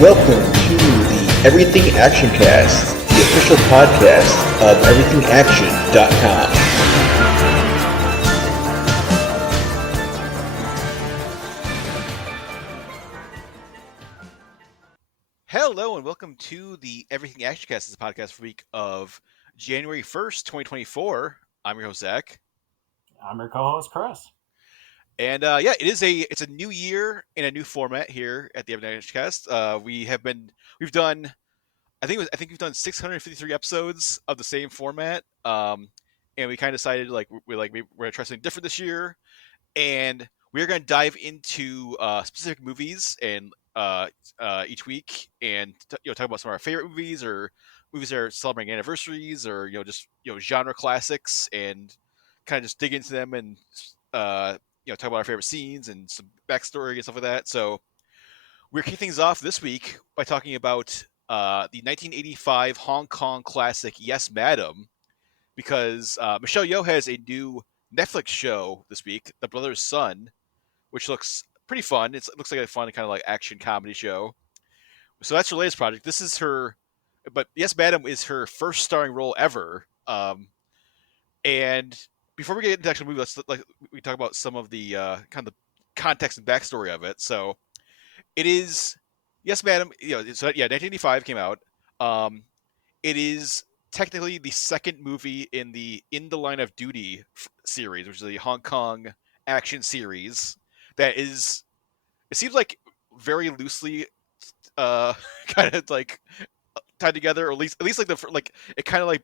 Welcome to the Everything Actioncast, the official podcast of everythingaction.com. Hello and welcome to the Everything Actioncast. This is a podcast for the week of January 1st, 2024. I'm your host, Zach. I'm your co-host, Chris. And it's a new year in a new format here at the Everything Actioncast. We've done I think we've done 653 episodes of the same format. And we kind of decided we're gonna try something different this year, and we're gonna dive into specific movies and each week, and talk about some of our favorite movies or movies that are celebrating anniversaries, or just genre classics, and kind of just dig into them and talk about our favorite scenes and some backstory and stuff like that. So we're kicking things off this week by talking about the 1985 Hong Kong classic Yes, Madam, because Michelle Yeoh has a new Netflix show this week, The Brother's Son, which looks pretty fun. It looks like a fun kind of like action comedy show. So that's her latest project. But Yes, Madam is her first starring role ever. And before we get into the actual movie, we talk about some of the kind of the context and backstory of it. So it is Yes, Madam. 1985 came out. It is technically the second movie in the In the Line of Duty series, which is the Hong Kong action series. That is, it seems like very loosely, kind of like tied together, or at least like it kind of like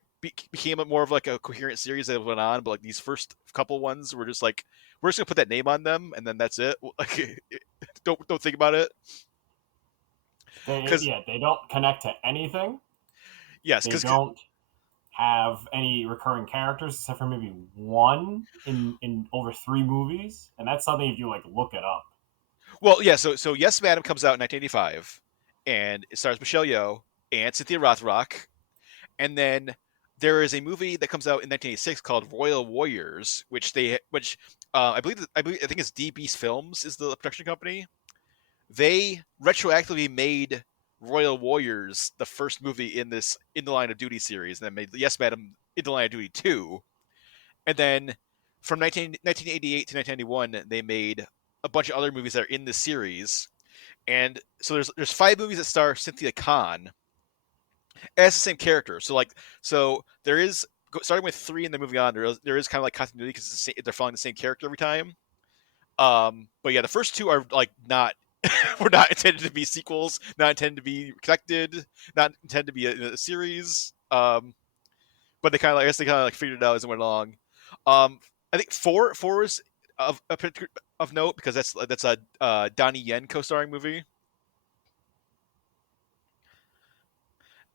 became more of like a coherent series that went on. But like these first couple ones were just like, we're just gonna put that name on them, and then that's it. Like, don't think about it. They don't connect to anything. Yes, they don't have any recurring characters except for maybe one in over 3 movies, and that's something if you like look it up. Well, yeah. So Yes, Madam comes out in 1985, and it stars Michelle Yeoh and Cynthia Rothrock, and then there is a movie that comes out in 1986 called Royal Warriors, which I think it's D Beast Films is the production company. They retroactively made Royal Warriors the first movie in this In the Line of Duty series, and then made Yes, Madam In the Line of Duty 2. And then from 1988 to 1991, they made a bunch of other movies that are in this series. And so there's 5 movies that star Cynthia Khan as the same character. So there is, starting with 3 in the movie on, there is kind of like continuity because they're following the same character every time. But yeah, the first 2 are like not were not intended to be sequels, not intended to be connected, not intended to be a series. But they kind of like figured it out as it went along. I think four is of note because that's a Donnie Yen co-starring movie,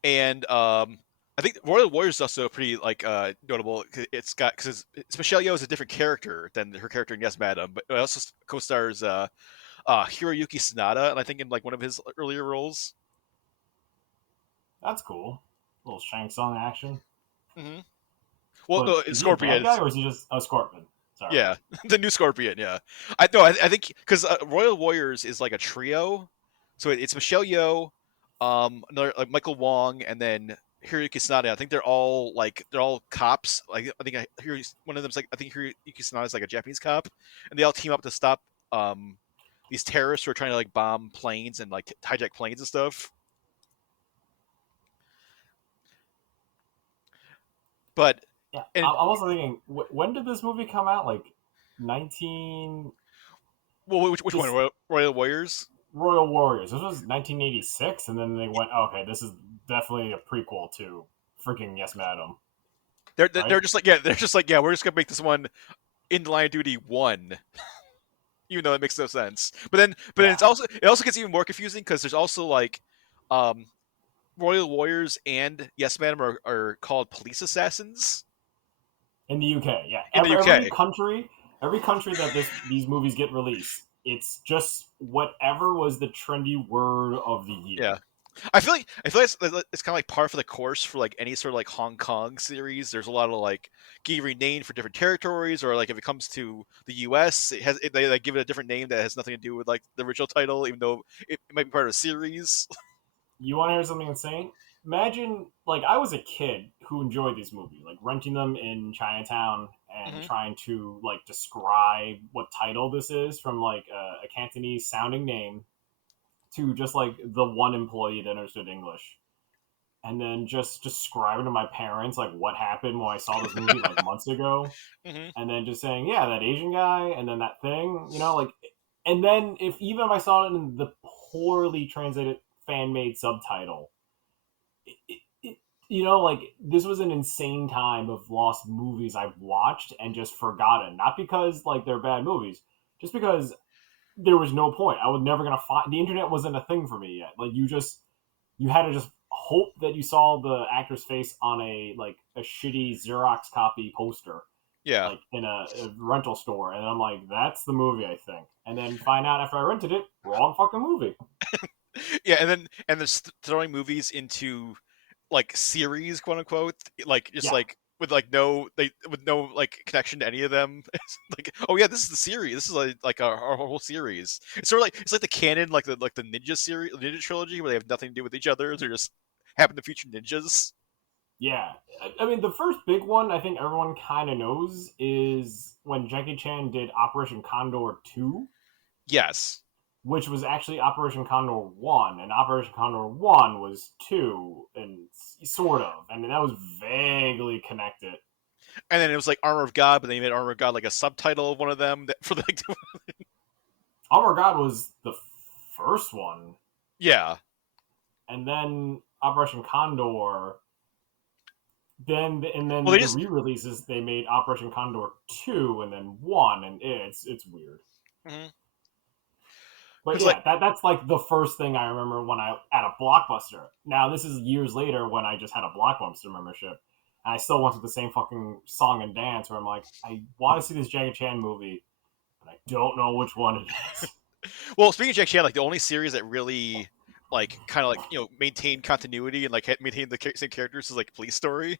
and I think Royal Warriors is also pretty like notable. It's Michelle Yeoh is a different character than her character in Yes, Madam, but it also co-stars Hiroyuki Sanada, and I think in like one of his earlier roles. That's cool. A little Shang Tsung action. Mm-hmm. Well, but no, it's Scorpion. Guy, or is he just a Scorpion? Sorry. Yeah, the new Scorpion. Yeah, I think because Royal Warriors is like a trio, so it's Michelle Yeoh, another like Michael Wong, and then Hiroyuki Sanada. I think they're all cops. Like I think one of them's like, I think Hiroyuki Sanada is like a Japanese cop, and they all team up to stop these terrorists who are trying to like bomb planes and like hijack planes and stuff. But yeah, I'm also thinking, when did this movie come out? Like 19. Well, which one? Royal Warriors. Royal Warriors. This was 1986, and then they went, okay, this is definitely a prequel to freaking Yes, Madam. They're just like, yeah, we're just gonna make this one In the Line of Duty 1. Even though it makes no sense. But then it also gets even more confusing because there's also like Royal Warriors and Yes, Madam are called police assassins. In the UK, yeah. The UK. Every country that these movies get released, it's just whatever was the trendy word of the year. Yeah. I feel like it's kind of like par for the course for like any sort of like Hong Kong series. There's a lot of like getting renamed for different territories, or like if it comes to the US, they like give it a different name that has nothing to do with like the original title, even though it might be part of a series. You want to hear something insane? Imagine, like, I was a kid who enjoyed these movies, like renting them in Chinatown and Hmm. trying to like describe what title this is from like a Cantonese sounding name to just like the one employee that understood English, and then just describing to my parents like what happened when I saw this movie like months ago, Hmm. and then just saying, yeah, that Asian guy, and then that thing, like, and then if I saw it in the poorly translated fan made subtitle, it, like this was an insane time of lost movies I've watched and just forgotten. Not because like they're bad movies, just because there was no point. I was never gonna find the internet wasn't a thing for me yet. Like you had to just hope that you saw the actor's face on a shitty Xerox copy poster, Yeah. like in a rental store, and I'm like, that's the movie I think, and then find out after I rented it, wrong fucking movie. Yeah, and then throwing movies into like series, quote unquote, like just Yeah, like with no like connection to any of them. It's like, oh yeah, this is the series. This is like our whole series. It's like the canon, like the ninja series, ninja trilogy, where they have nothing to do with each other. They just happen to feature ninjas. yeah. I mean, the first big one I think everyone kind of knows is when Jackie Chan did Operation Condor 2, Yes, which was actually Operation Condor 1, and Operation Condor 1 was 2, and sort of. I mean, that was vaguely connected. and then it was like Armor of God, but they made Armor of God like a subtitle of one of them for like Armor God was the first one, yeah. and then Operation Condor. Well, Then they the just re-releases they made Operation Condor 2 and then 1, and it's weird. But because like yeah, that's like the first thing I remember when I at a Blockbuster. Now this is years later when I just had a Blockbuster membership, and I still went to the same fucking song and dance where I'm like, I want to see this Jackie Chan movie, but I don't know which one it is. well, speaking of Jack Chan, like the only series that really like kind of like maintained continuity and like maintained the same characters is like Police Story.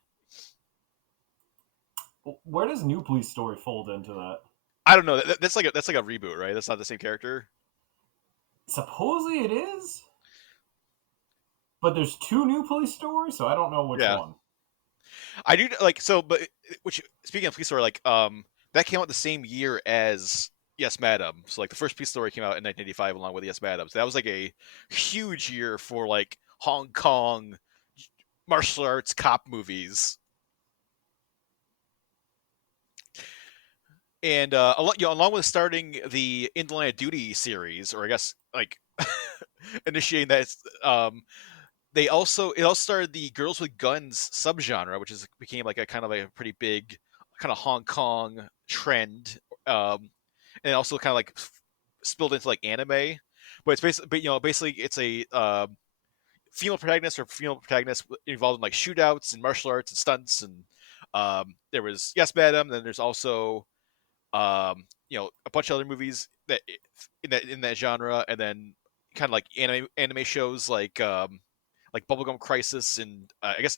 Where does New Police Story fold into that? I don't know. That's like a reboot, right? That's not the same character. Supposedly it is, but there's two New Police Stories, so I don't know which Yeah, one. I do like so. But which speaking of Police Story, like that came out the same year as Yes, Madam. So like the first Police Story came out in 1985 along with Yes, Madam. So that was like a huge year for like Hong Kong martial arts cop movies. And along with starting the In the Line of Duty series, or I guess like initiating that, it also started the Girls with Guns subgenre, which is became like a kind of a pretty big kind of Hong Kong trend, and also kind of like spilled into like anime. But it's basically it's a female protagonist or female protagonist involved in like shootouts and martial arts and stunts, and there was Yes Madam. Then there's also a bunch of other movies that in that genre, and then kind of like anime shows like Bubblegum Crisis, and I guess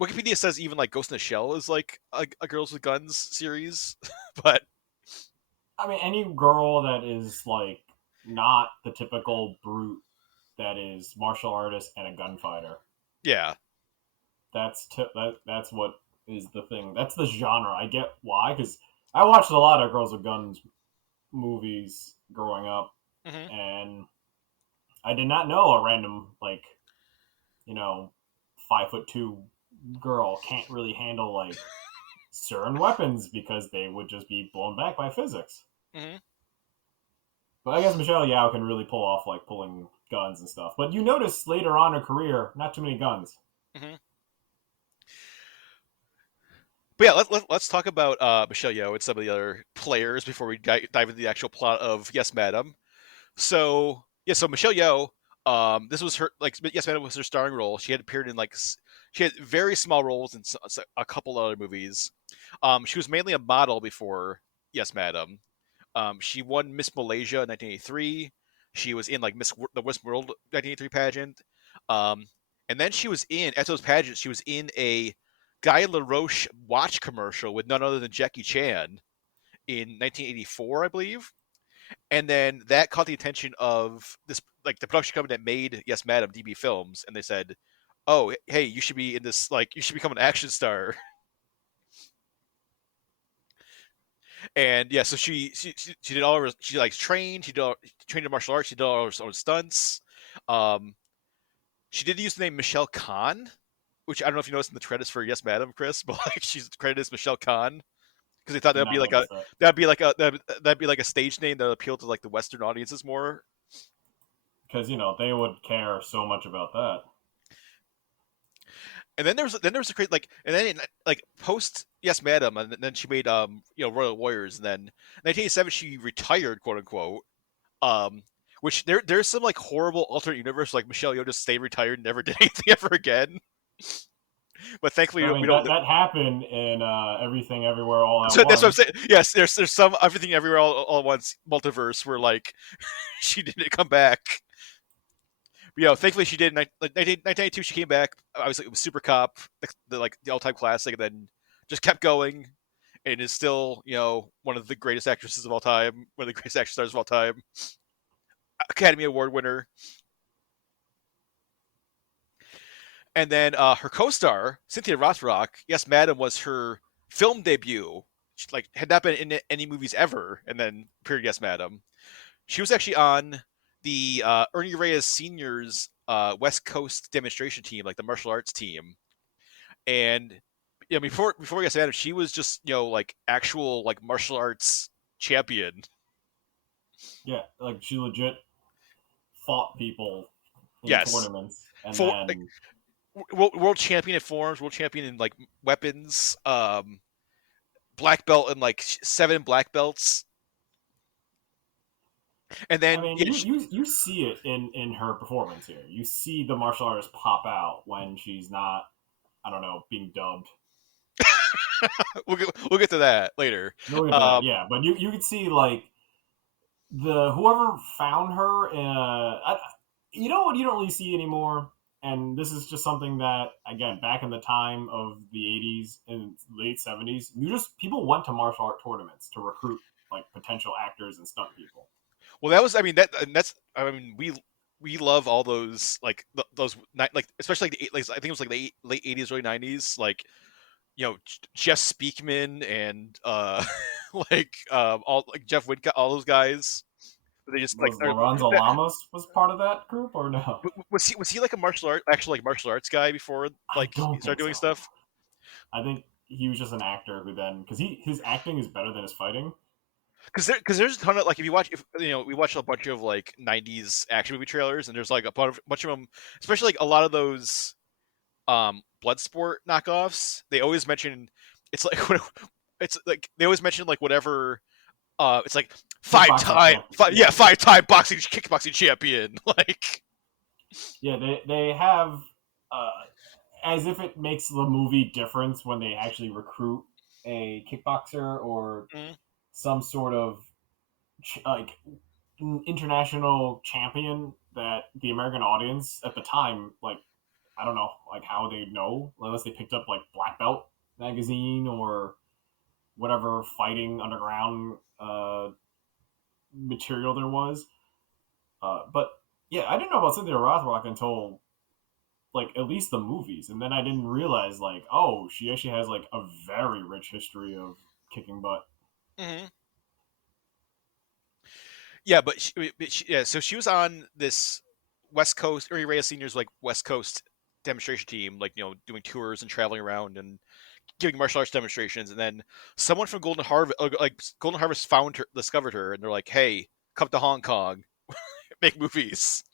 Wikipedia says even like Ghost in the Shell is like a Girls with Guns series, but I mean, any girl that is like not the typical brute that is martial artist and a gunfighter. yeah, That's what is the thing. That's the genre. I get why, because I watched a lot of Girls with Guns movies growing up, hmm and I did not know a random like you know 5'2" girl can't really handle like certain weapons because they would just be blown back by physics. hmm But I guess Michelle Yao can really pull off like pulling guns and stuff. But you notice later on in her career, not too many guns. hmm But yeah, let's talk about Michelle Yeoh and some of the other players before we dive into the actual plot of Yes, Madam. So yeah, so Michelle Yeoh, this was her like Yes, Madam was her starring role. She had appeared in she had very small roles in a couple other movies. She was mainly a model before Yes, Madam. She won Miss Malaysia in 1983. She was in like the Miss World 1983 pageant. Um, and then she was in at those pageants. She was in a Guy LaRoche watch commercial with none other than Jackie Chan in 1984, I believe. And then that caught the attention of this, like the production company that made Yes Madam, DB Films, and they said, "Oh, hey, you should be in this. Like, you should become an action star." And yeah, so she did all her, she like trained, trained in martial arts, she did all her own stunts. Um, she did use the name Michelle Khan, which I don't know if you noticed in the credits for Yes Madam, Chris, but like she's credited as Michelle Khan because they thought Did that'd be not like a notice that. that'd be like a stage name that would appeal to like the Western audiences more. Because, they would care so much about that. And then there was a great like, and then like post Yes Madam, and then she made Royal Warriors, and then in 1987 she retired, quote unquote. Um, which there's some like horrible alternate universe like Michelle Yeoh just stayed retired and never did anything ever again. But thankfully So, I mean, we don't. that happened in Everything Everywhere All at So that's what I'm Once. saying. Yes, there's some Everything Everywhere all at once multiverse where like she didn't come back. But, thankfully she did. Like 1992, she came back. Obviously, it was Super Cop, the all-time classic, and then just kept going, and is still one of the greatest actresses of all time, one of the greatest action stars of all time, Academy Award winner. And then her co-star Cynthia Rothrock, Yes Madam, was her film debut. She, like, had not been in any movies ever, and then appeared Yes Madam. She was actually on the Ernie Reyes Senior's West Coast demonstration team, like the martial arts team. And before Yes Madam, she was just like actual like martial arts champion. Yeah, like she legit fought people in Yes, tournaments, and for like then world champion at forms, world champion in like weapons, black belt and like 7 black belts. And I then mean, you see it in her performance here. You see the martial artist pop out when she's not, I don't know, being dubbed. we'll get to that later. We'll get to that, Um, yeah. But you could see like the whoever found her. You know what you don't really see anymore, and this is just something that again back in the time of the '80s and late '70s, people went to martial art tournaments to recruit like potential actors and stunt people. well, that was, I mean, that's, I mean, we love all those like those like especially like I think it was like the late '80s, early '90s, like Jeff Speakman and like all like Jeff Whitcott, all those guys. They just like Was Lorenzo Lamas was part of that group or no? was he like a actual like martial arts guy before I like he don't started think doing so. stuff? I think he was just an actor who then because his acting is better than his fighting. Because there's a ton of like if you watch if we watch a bunch of like '90s action movie trailers, and there's like a bunch of them, especially like a lot of those Bloodsport knockoffs. They always mention it's like it's like they always mention like whatever. It's like Kickboxing champ. Yeah, 5-time boxing kickboxing champion. Like, yeah. They have as if it makes the movie difference when they actually recruit a kickboxer or mm, some sort of like international champion that the American audience at the time, like I don't know, like how they know unless they picked up like Black Belt magazine or whatever fighting underground material there was. But yeah, I didn't know about Cynthia Rothrock until like at least the movies, and then I didn't realize like oh she actually has like a very rich history of kicking butt. mm-hmm. Yeah, yeah. So she was on this West Coast Ernie Reyes Senior's like West Coast demonstration team, like doing tours and traveling around and giving martial arts demonstrations. And then someone from Golden Harvest found her, discovered her, and they're like, "Hey, come to Hong Kong, make movies."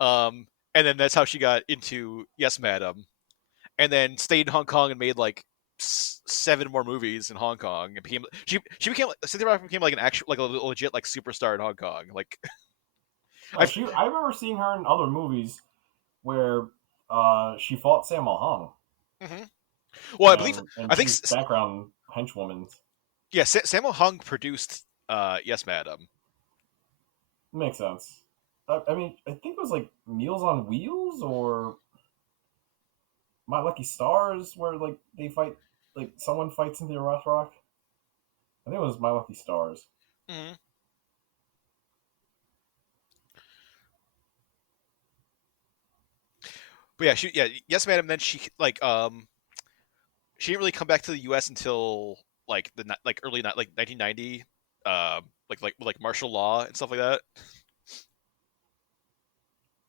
Um, and then that's how she got into Yes Madam, and then stayed in Hong Kong and made like 7 more movies in Hong Kong, and she became Cynthia Rothrock became like an actual like a legit like superstar in Hong Kong. Like Yeah, I remember seeing her in other movies where she fought Sammo Hung mhm. Well, I and think she's background henchwoman. yeah, Sammo Hung produced Yes Madam. Makes sense. I mean, I think it was like Meals on Wheels or My Lucky Stars, where like they fight, like someone fights Cynthia Rothrock. I think it was My Lucky Stars. Mm-hmm. But yeah, yes, madam. Then she she didn't really come back to the U.S. until like early like 1990, like martial law and stuff like that.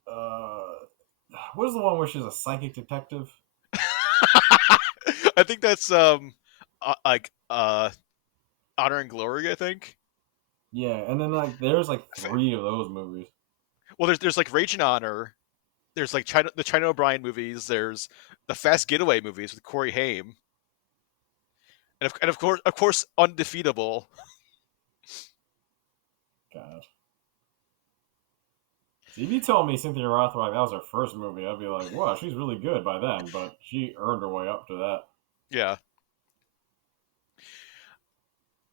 What is the one where she's a psychic detective? I think that's like Honor and Glory. I think. Yeah, and then like there's like 3 of those movies. Well, there's like Rage and Honor. There's like the China O'Brien movies. There's the Fast Getaway movies with Corey Haim, and of course, Undefeatable. God. See, if you told me Cynthia Rothrock that was her first movie, I'd be like, wow, she's really good by then, but she earned her way up to that. Yeah.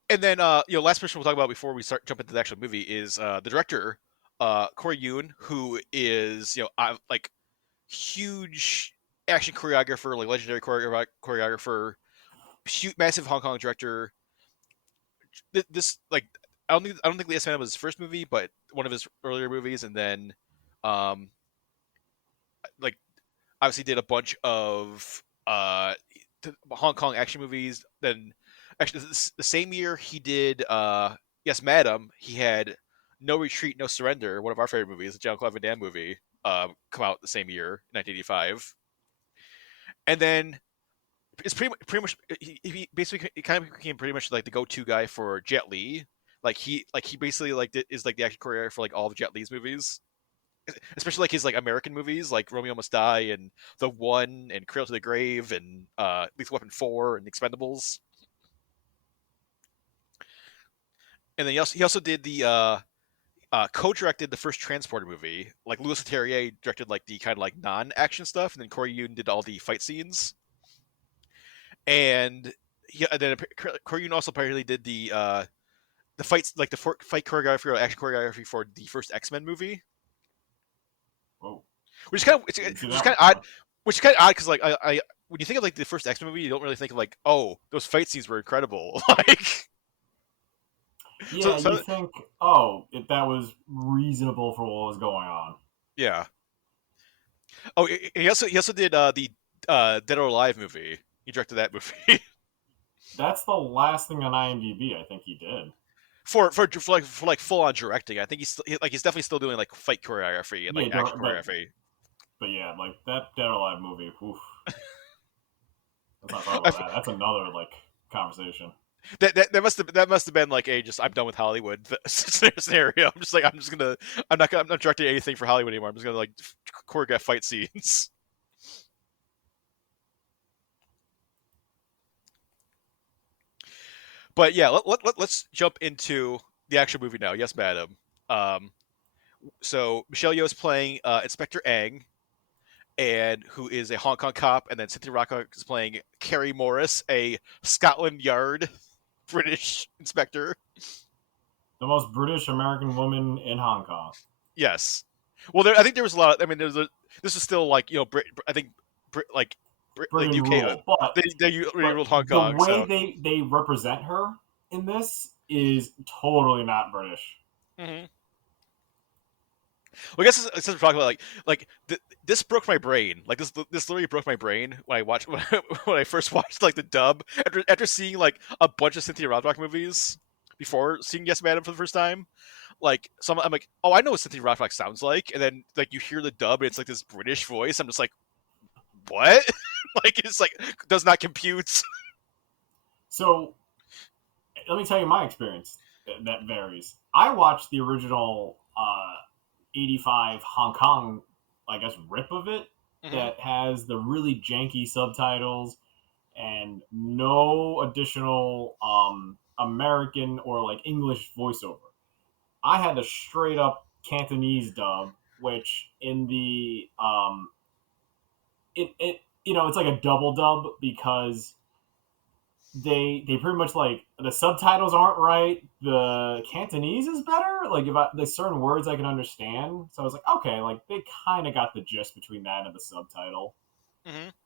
And then last person we'll talk about before we start jump into the actual movie is the director, Corey Yoon, who is like huge action choreographer, like legendary choreographer, huge, massive Hong Kong director. This like I don't think The Yes Man was his first movie, but one of his earlier movies, and then um like obviously did a bunch of Hong Kong action movies. Then actually the same year he did Yes Madam, he had No Retreat, No Surrender, one of our favorite movies, the John Claude Van Damme movie, come out the same year, 1985. And then it's pretty much he basically he kind of became pretty much like the go-to guy for Jet Li. He basically is like the action choreographer for like all of Jet Li's movies, especially like his like American movies like Romeo Must Die and The One and Cradle to the Grave and Lethal Weapon 4 and Expendables. And then he also did the co-directed the first Transporter movie. Like Louis Leterrier directed like the kind of like non-action stuff, and then Corey Yoon did all the fight scenes. And then Corey Yoon also apparently did the fights like the fight choreography or action choreography for the first X-Men movie. Whoa. Which is kind of odd. Which is kind of odd because I when you think of like the first X-Men movie, you don't really think of like, oh, those fight scenes were incredible. Like, yeah, you think, that was reasonable for what was going on. Yeah. Oh, he also did the Dead or Alive movie. He directed that movie. That's the last thing on IMDb I think he did. For full on directing. I think he's definitely still doing like fight choreography and like action choreography. But yeah, like that Dead or Alive movie. Oof. Let's not talk about that. That's another like conversation. That must have been like a just I'm done with Hollywood scenario. I'm not directing anything for Hollywood anymore. I'm just gonna like choreograph fight scenes. But yeah, let's jump into the actual movie now. Yes, madam. So Michelle Yeoh is playing Inspector Ang, and who is a Hong Kong cop, and then Cynthia Rothrock is playing Carrie Morris, a Scotland Yard British inspector. The most British American woman in Hong Kong. Yes. Well, I think there was a lot. I mean, this is still like I think like Britain UK, rule, but they ruled Hong Kong. The way so. they represent her in this is totally not British. Mm-hmm. Well, I guess it's we're talking about this broke my brain. Like this literally broke my brain when I watched when I first watched like the dub after seeing like a bunch of Cynthia Rothrock movies before seeing Yes Madam for the first time. Like I'm like, oh, I know what Cynthia Rothrock sounds like, and then like you hear the dub and it's like this British voice. I'm just like, what? Like it's like does not compute. So let me tell you my experience. That varies. I watched the original 85 Hong Kong, I guess, rip of it that has the really janky subtitles and no additional American or like English voiceover. I had a straight up Cantonese dub, which in the it's like a double dub because they pretty much like the subtitles aren't right. The Cantonese is better. Like there's certain words I can understand, so I was like, okay, like they kind of got the gist between that and the subtitle.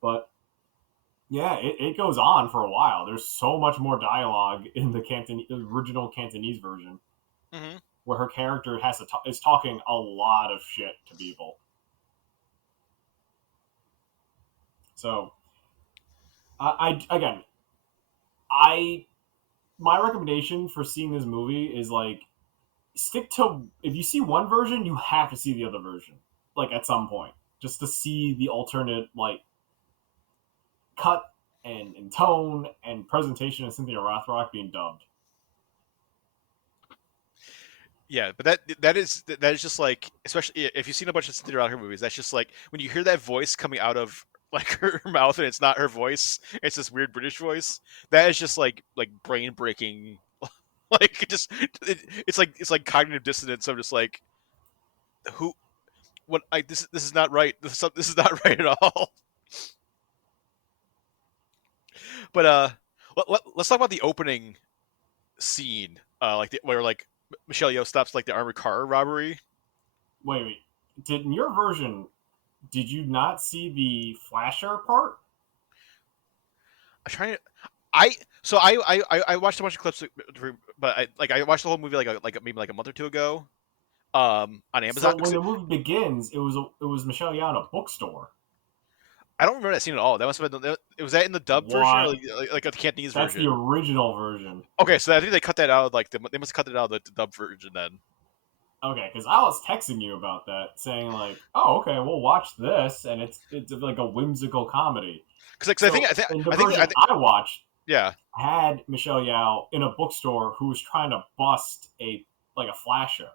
But yeah, it goes on for a while. There's so much more dialogue in the original Cantonese version, where her character is talking a lot of shit to people. So, again, I my recommendation for seeing this movie is like stick to if you see one version, you have to see the other version, like at some point, just to see the alternate like cut and tone and presentation of Cynthia Rothrock being dubbed. Yeah, but that is just like, especially if you've seen a bunch of Cynthia Rothrock movies, that's just like when you hear that voice coming out of like her mouth and it's not her voice, it's this weird British voice. That is just like brain breaking. Like it's like cognitive dissonance. I'm just like, who, what, I this is not right. This is not right at all. But let's talk about the opening scene, like where like Michelle Yeoh stops like the armored car robbery. Wait. Did in your version? Did you not see the flasher part? I'm trying to. I watched a bunch of clips, but I watched the whole movie like maybe like a month or two ago, on Amazon. So when the movie begins, it was Michelle Yeoh in a bookstore. I don't remember that scene at all. That must have been. Was that in the dub version or What? like a Cantonese That's the version? original version. Okay, so I think they cut that out. Like they must have cut it out of the dub version then. Okay, because I was texting you about that, saying like, "Oh, okay, we'll watch this," and it's like a whimsical comedy. Because I think So I think in the I think version I think I watched, yeah. had Michelle Yeoh in a bookstore who was trying to bust a flasher.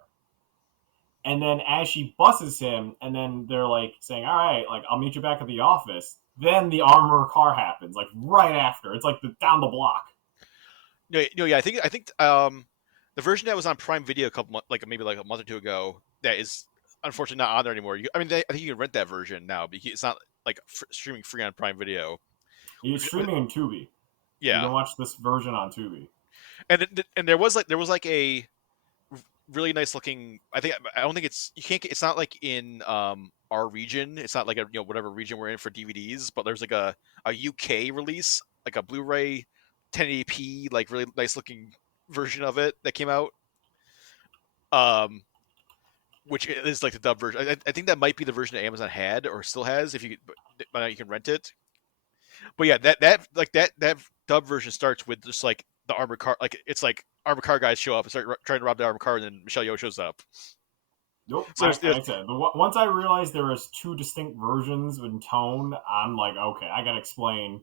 And then as she busts him, and then they're like saying, "All right, like I'll meet you back at the office." Then the armor car happens, like right after. It's like down the block. No, yeah. I think the version that was on Prime Video a couple like maybe like a month or two ago that is unfortunately not on there anymore. I mean, I think you can rent that version now, but it's not like streaming free on Prime Video. He's streaming in Tubi. You Yeah, can watch this version on Tubi. and there was like a really nice looking. I don't think it's you can't. It's not like in our region. It's not like a whatever region we're in for DVDs. But there's like a UK release, like a Blu-ray 1080p, like really nice looking version of it that came out. Um, which is like the dub version. I think that might be the version that Amazon had or still has. If you you can rent it. But yeah, that dub version starts with just like the armored car. Like it's like armored car guys show up and start trying to rob the armored car, and then Michelle Yeoh shows up. Nope. So Like I said, once I realized there was two distinct versions in tone, I'm like, okay, I gotta explain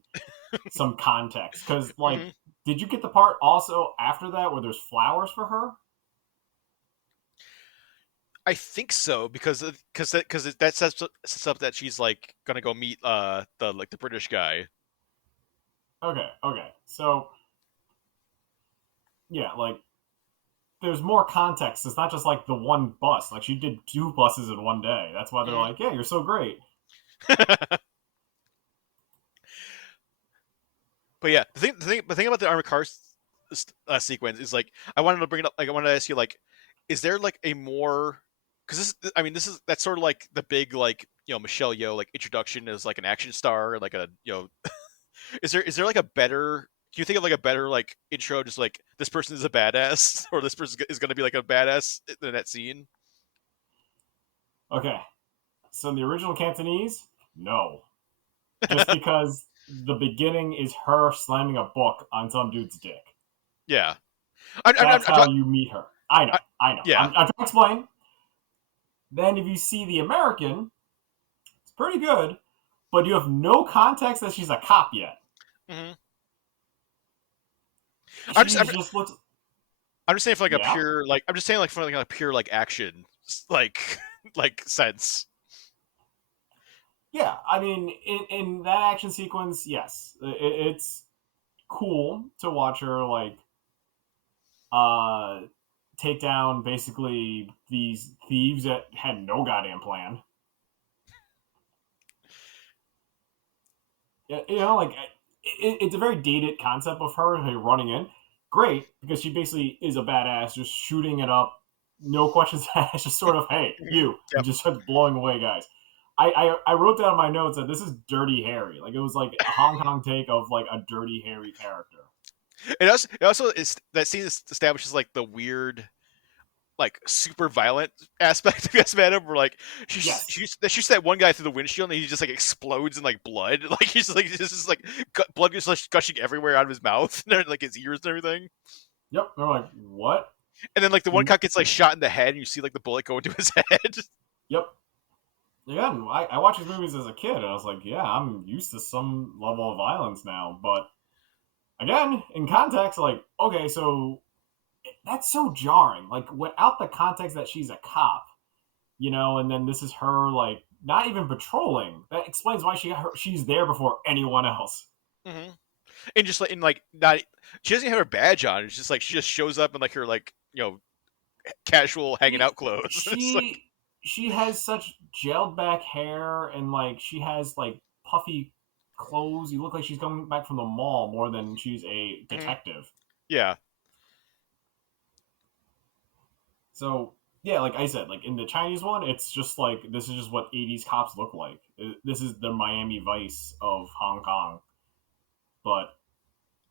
some context. Because, like, mhm. did you get the part also after that where there's flowers for her? I think so because that sets up that she's like gonna go meet the British guy. Okay. So, yeah, like, there's more context. It's not just like the one bus. Like, she did two buses in one day. That's why they're Mhm. like, yeah, you're so great. But yeah, the thing about the armored car sequence is like I wanted to bring it up. Like I wanted to ask you like, is there like a more because that's sort of like the big like Michelle Yeoh like introduction as like an action star like a is there like a better do you think of like a better like intro just like this person is a badass or this person is going to be like a badass in that scene? Okay. So, in the original Cantonese, no. Just because the beginning is her slamming a book on some dude's dick. Yeah, I'm That's how talking. you meet her. I know. I know. Yeah. I'm trying to explain. Then, if you see the American, it's pretty good, but you have no context that she's a cop yet. hmm I'm She just I'm, just looks. I'm just saying for like a Yeah, pure like I'm just saying like for like a pure like action like like sense. yeah. I mean, in that action sequence, yes, it's cool to watch her like uh take down basically these thieves that had no goddamn plan. Like it's a very dated concept of her like, running in. Great because she basically is a badass, just shooting it up, no questions asked, just sort of hey you, and Yep. just starts blowing away guys. I wrote down in my notes that this is Dirty Harry. Like it was like a Hong Kong take of like a Dirty Harry character. It also is that scene establishes like the weird like super violent aspect of Yes Madam, where like Yes. she shoots that one guy through the windshield and he just like explodes in like blood, like he's like this is like blood just like gushing everywhere out of his mouth and like his ears and everything. Yep. They're like, what? And then like the one cop gets like shot in the head and you see like the bullet go into his head. Yep. Again, I watched these movies as a kid, and I was like, yeah, I'm used to some level of violence now. But again, in context, like, okay, so that's so jarring. Like, without the context that she's a cop, and then this is her, like, not even patrolling. That explains why she's there before anyone else. Mm-hmm. And just like, not, she doesn't have her badge on. It's just like, she just shows up in like her, like, casual hanging out clothes. She has such gelled back hair, and like she has like puffy clothes. You look like she's coming back from the mall more than she's a detective. Yeah. So yeah, like I said, like in the Chinese one, it's just like this is just what '80s cops look like. This is the Miami Vice of Hong Kong. But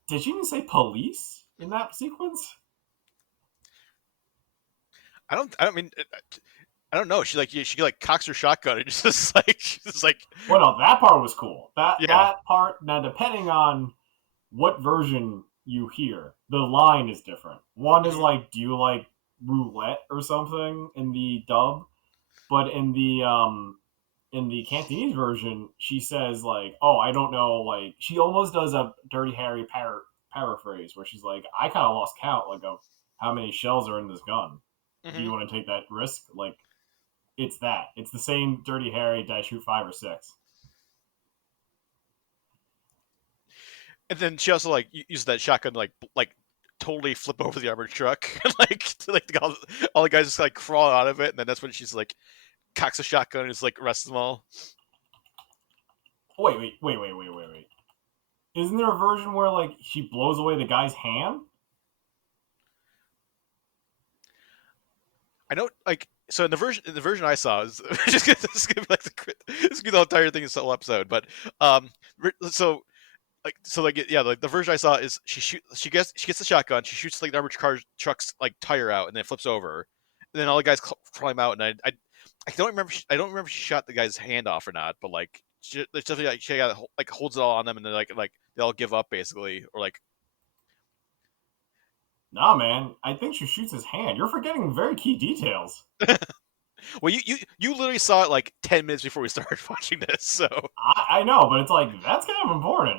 did she even say police in that sequence? I don't know. She like cocks her shotgun and just like she's like. Well, no, that part was cool. That part, now depending on what version you hear, the line is different. One is like, "Do you like roulette or something?" in the dub, but in the Cantonese version, she says like, "Oh, I don't know." Like she almost does a Dirty Harry paraphrase where she's like, "I kind of lost count like of how many shells are in this gun. Do you want to take that risk?" Like, it's that. It's the same Dirty Harry. Did I shoot 5 or 6? And then she also like uses that shotgun to, like totally flip over the armored truck, all the guys just like crawl out of it, and then that's when she's like cocks a shotgun and just like arrests them all. Wait. Isn't there a version where like she blows away the guy's hand? I don't like. So in the version I saw is just this is gonna be like this is gonna be the entire thing, this whole episode. But the version I saw is she gets the shotgun, she shoots like the armored truck's like tire out, and then it flips over, and then all the guys climb out, and I don't remember if she shot the guy's hand off or not, but like there's definitely like she like holds it all on them, and then like they all give up basically, or like. Nah, man. I think she shoots his hand. You're forgetting very key details. Well, you literally saw it like 10 minutes before we started watching this, so I know, but it's like that's kind of important.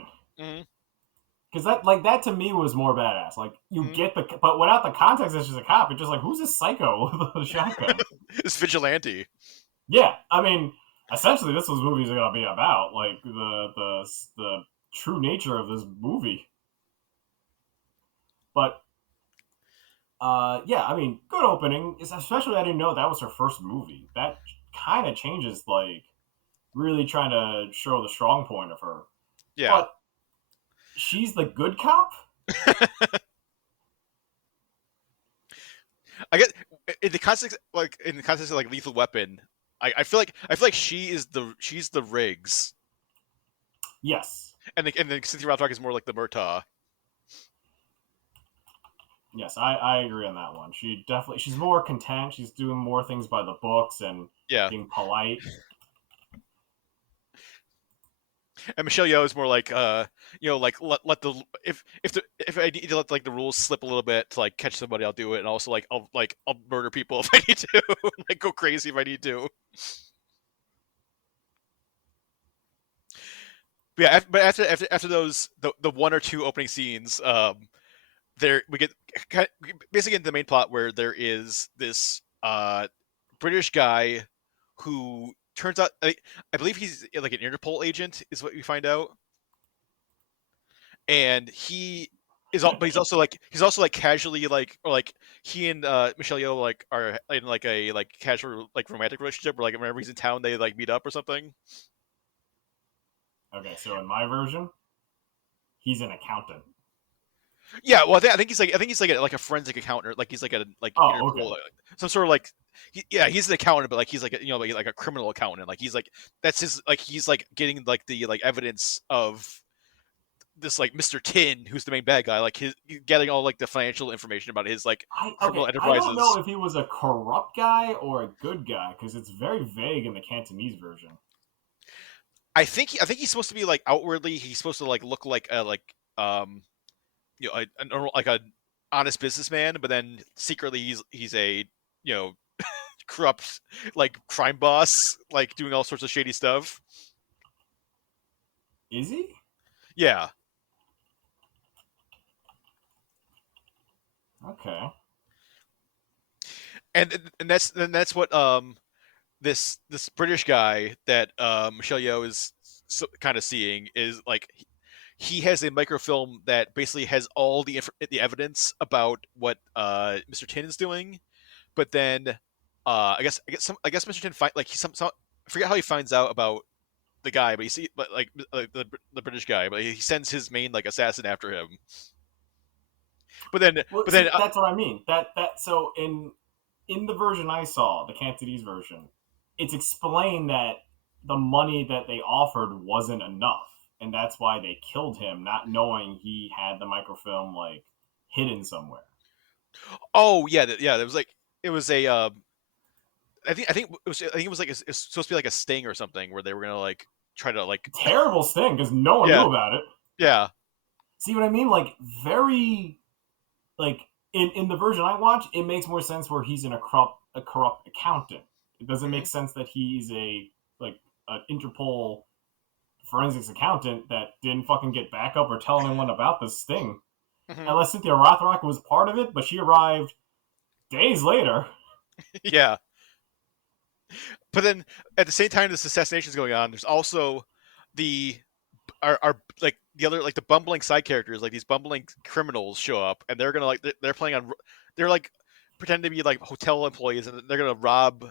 Because that to me was more badass. Like you get but without the context, it's just a cop. It's just like, who's this psycho with a shotgun? This vigilante. Yeah, I mean, essentially, this was movies are gonna be about, like the true nature of this movie. But yeah, I mean, good opening. Especially, I didn't know that was her first movie. That kind of changes, like, really trying to show the strong point of her. Yeah. But she's the good cop? I get in the context of like Lethal Weapon, I feel like she's the Riggs. Yes. And then Cynthia Rothrock is more like the Murtaugh. Yes, I agree on that one. She's more content. She's doing more things by the books and being polite. And Michelle Yeoh is more like like let the if I need to let like the rules slip a little bit to like catch somebody, I'll do it, and also I'll murder people if I need to, like go crazy if I need to. But yeah, but after those the one or two opening scenes, there we get basically into the main plot where there is this British guy who turns out I believe he's like an Interpol agent is what we find out, and but he's also like casually like, or like he and Michelle Yeoh like are in like a like casual like romantic relationship, or like whenever he's in town they like meet up or something. Okay, so in my version, he's an accountant. Yeah, well, I think he's like a forensic accountant, like he's like a Interpol, okay. some sort of like he's an accountant, but like he's like like a criminal accountant, like he's like that's his like he's like getting like the like evidence of this like Mr. Tien, who's the main bad guy, like his getting all like the financial information about his like criminal I don't know enterprises. if he was a corrupt guy or a good guy because it's very vague in the Cantonese version. I think he's supposed to be like outwardly he's supposed to like look like a um a normal like a honest businessman, but then secretly he's a you know corrupt like crime boss, like doing all sorts of shady stuff. Is he? Yeah, Okay. and that's what this British guy that Michelle Yeoh is kind of seeing is like he has a microfilm that basically has all the evidence about what Mr. Tin is doing, but then I guess Mr. Tin like he some I forget how he finds out about the guy, but the British guy, but he sends his main like assassin after him. But then Well, but then see, that's what I mean. That so in the version I saw, the Cantonese version, it's explained that the money that they offered wasn't enough, and that's why they killed him, not knowing he had the microfilm like hidden somewhere. oh yeah yeah, it was a I think it was like it's supposed to be like a sting or something where they were gonna like try to like Terrible sting because no one yeah knew about it. yeah See what I mean? Like very like in the version I watched, it makes more sense where he's a corrupt accountant. It doesn't make hmm sense that he's a like an Interpol forensics accountant that didn't fucking get backup or tell anyone about this thing. hmm Unless Cynthia Rothrock was part of it, but she arrived days later. yeah. But then at the same time this assassination is going on, there's also the are like the other like the bumbling side characters, like these bumbling criminals show up, and they're gonna like they're playing on they're like pretending to be like hotel employees, and they're gonna rob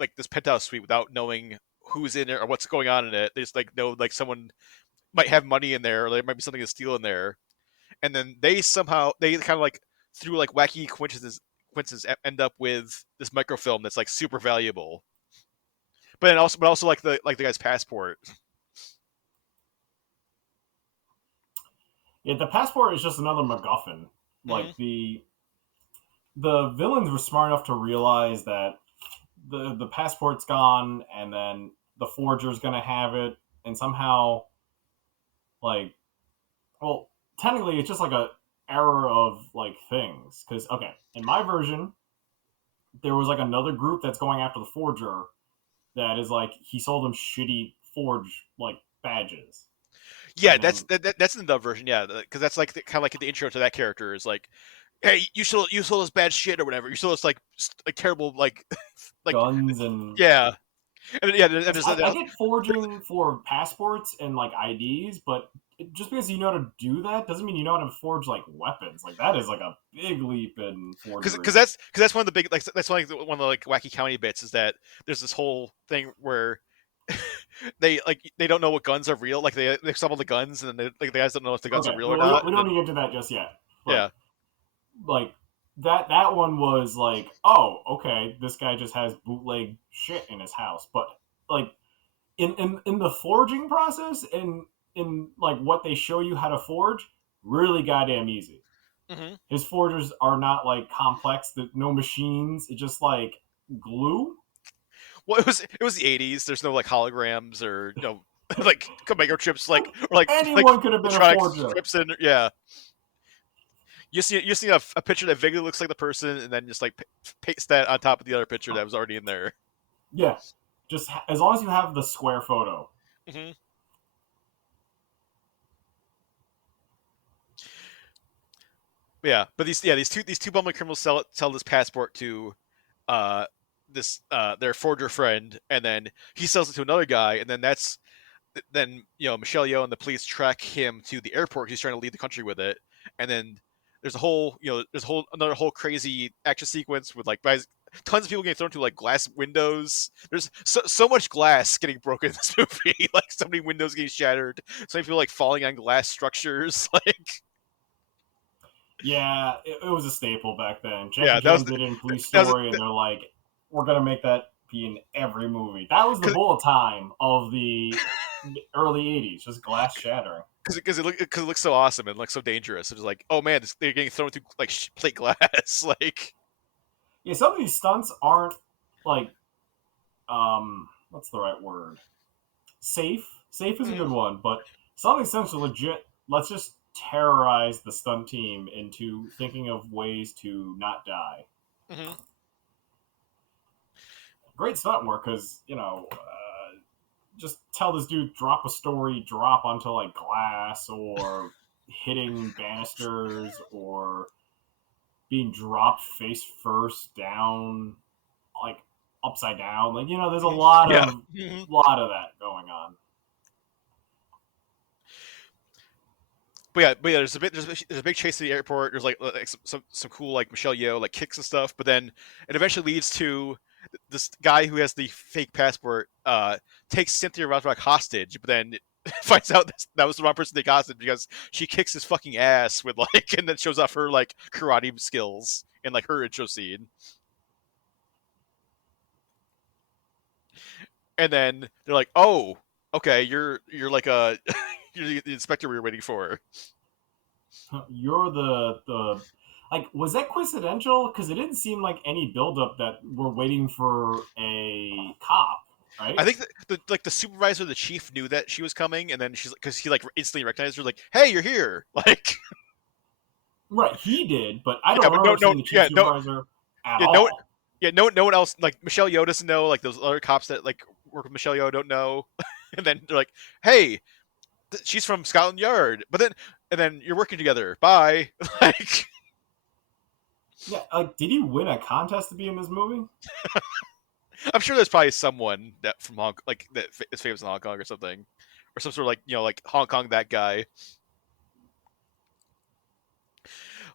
like this penthouse suite without knowing who's in it or what's going on in it. They just like know like someone might have money in there, or there might be something to steal in there, and then they kind of like through like wacky coincidences end up with this microfilm that's like super valuable. But also like the guy's passport. Yeah, the passport is just another MacGuffin. Mm-hmm. Like the villains were smart enough to realize that the passport's gone, and then the forger's gonna have it, and somehow like well, technically it's just like a error of like things. Because okay, in my version, there was like another group that's going after the forger. That is like he sold them shitty forge like badges, Yeah, and then that's in the dub version. Yeah, because that's like kind of like the intro to that character is like, hey, you sold us bad shit or whatever. You sold us like terrible like guns and yeah, and yeah, and there's I get forging for passports and like IDs, but just because you know how to do that doesn't mean you know how to forge like weapons. Like that is like a big leap in forgery. because that's one of the big like that's one of the like wacky county bits is that there's this whole thing where they don't know what guns are real. Like they stumble the guns and then like the guys don't know if the guns are Okay, real or not. we don't need to get to that just yet. But Yeah, like that one was like, oh, okay, this guy just has bootleg shit in his house. But like in the forging process and in like what they show you how to forge, really goddamn easy. hmm His forgers are not like complex, no machines. It's just like glue. well it was the '80s. There's no like holograms or like microchips like Anyone could have been a electronic forger. strips in yeah. You see a picture that vaguely looks like the person, and then just like paste that on top of the other picture that was already in there. Yeah, just as long as you have the square photo. hmm Yeah, but these two bumbling criminals sell this passport to uh this their forger friend, and then he sells it to another guy, and then Michelle Yeoh and the police track him to the airport. He's trying to leave the country with it, and then there's another whole crazy action sequence with like guys, tons of people getting thrown through like glass windows. There's so much glass getting broken in this movie, like so many windows getting shattered, so many people like falling on glass structures, like Yeah, it was a staple back then. yeah, Jackie Chan did it in Police that was Story, and they're like, "We're gonna make that be in every movie." That was the bullet time of the early '80s, just glass shattering. because it looks so awesome and looks so dangerous. It's like, oh man, they're getting thrown through like plate glass. Like, Yeah, some of these stunts aren't like what's the right word? Safe. Safe is a good one, but some of these stunts are legit. Let's just terrorize the stunt team into thinking of ways to not die. mm-hmm. Great stunt work because just tell this dude drop a story, drop onto like glass or hitting banisters or being dropped face first down, like upside down. Like there's a lot of that going on. But yeah, there's a big chase to the airport. There's like some cool like Michelle Yeoh like kicks and stuff. But then it eventually leads to this guy who has the fake passport takes Cynthia Rothrock hostage, but then finds out that was the wrong person to take hostage because she kicks his fucking ass with like, and then shows off her like karate skills in like her intro scene. And then they're like, "Oh, okay, you're like you're the inspector we were waiting for." You're the like, was that coincidental? Because it didn't seem like any buildup that we're waiting for a cop, right? I think the supervisor, the chief, knew that she was coming, and then she's like, because he like instantly recognized her, like, "Hey, you're here!" Like, right, he did, but I don't remember seeing the chief supervisor at all. No one else. Like Michelle Yeoh doesn't know. Like those other cops that like work with Michelle Yeoh don't know. And then they're like, "Hey, she's from Scotland Yard," and then you're working together. Bye. Like, yeah, like, did he win a contest to be in this movie? I'm sure there's probably someone that from Hong like that is famous in Hong Kong or something, or some sort of like like Hong Kong that guy.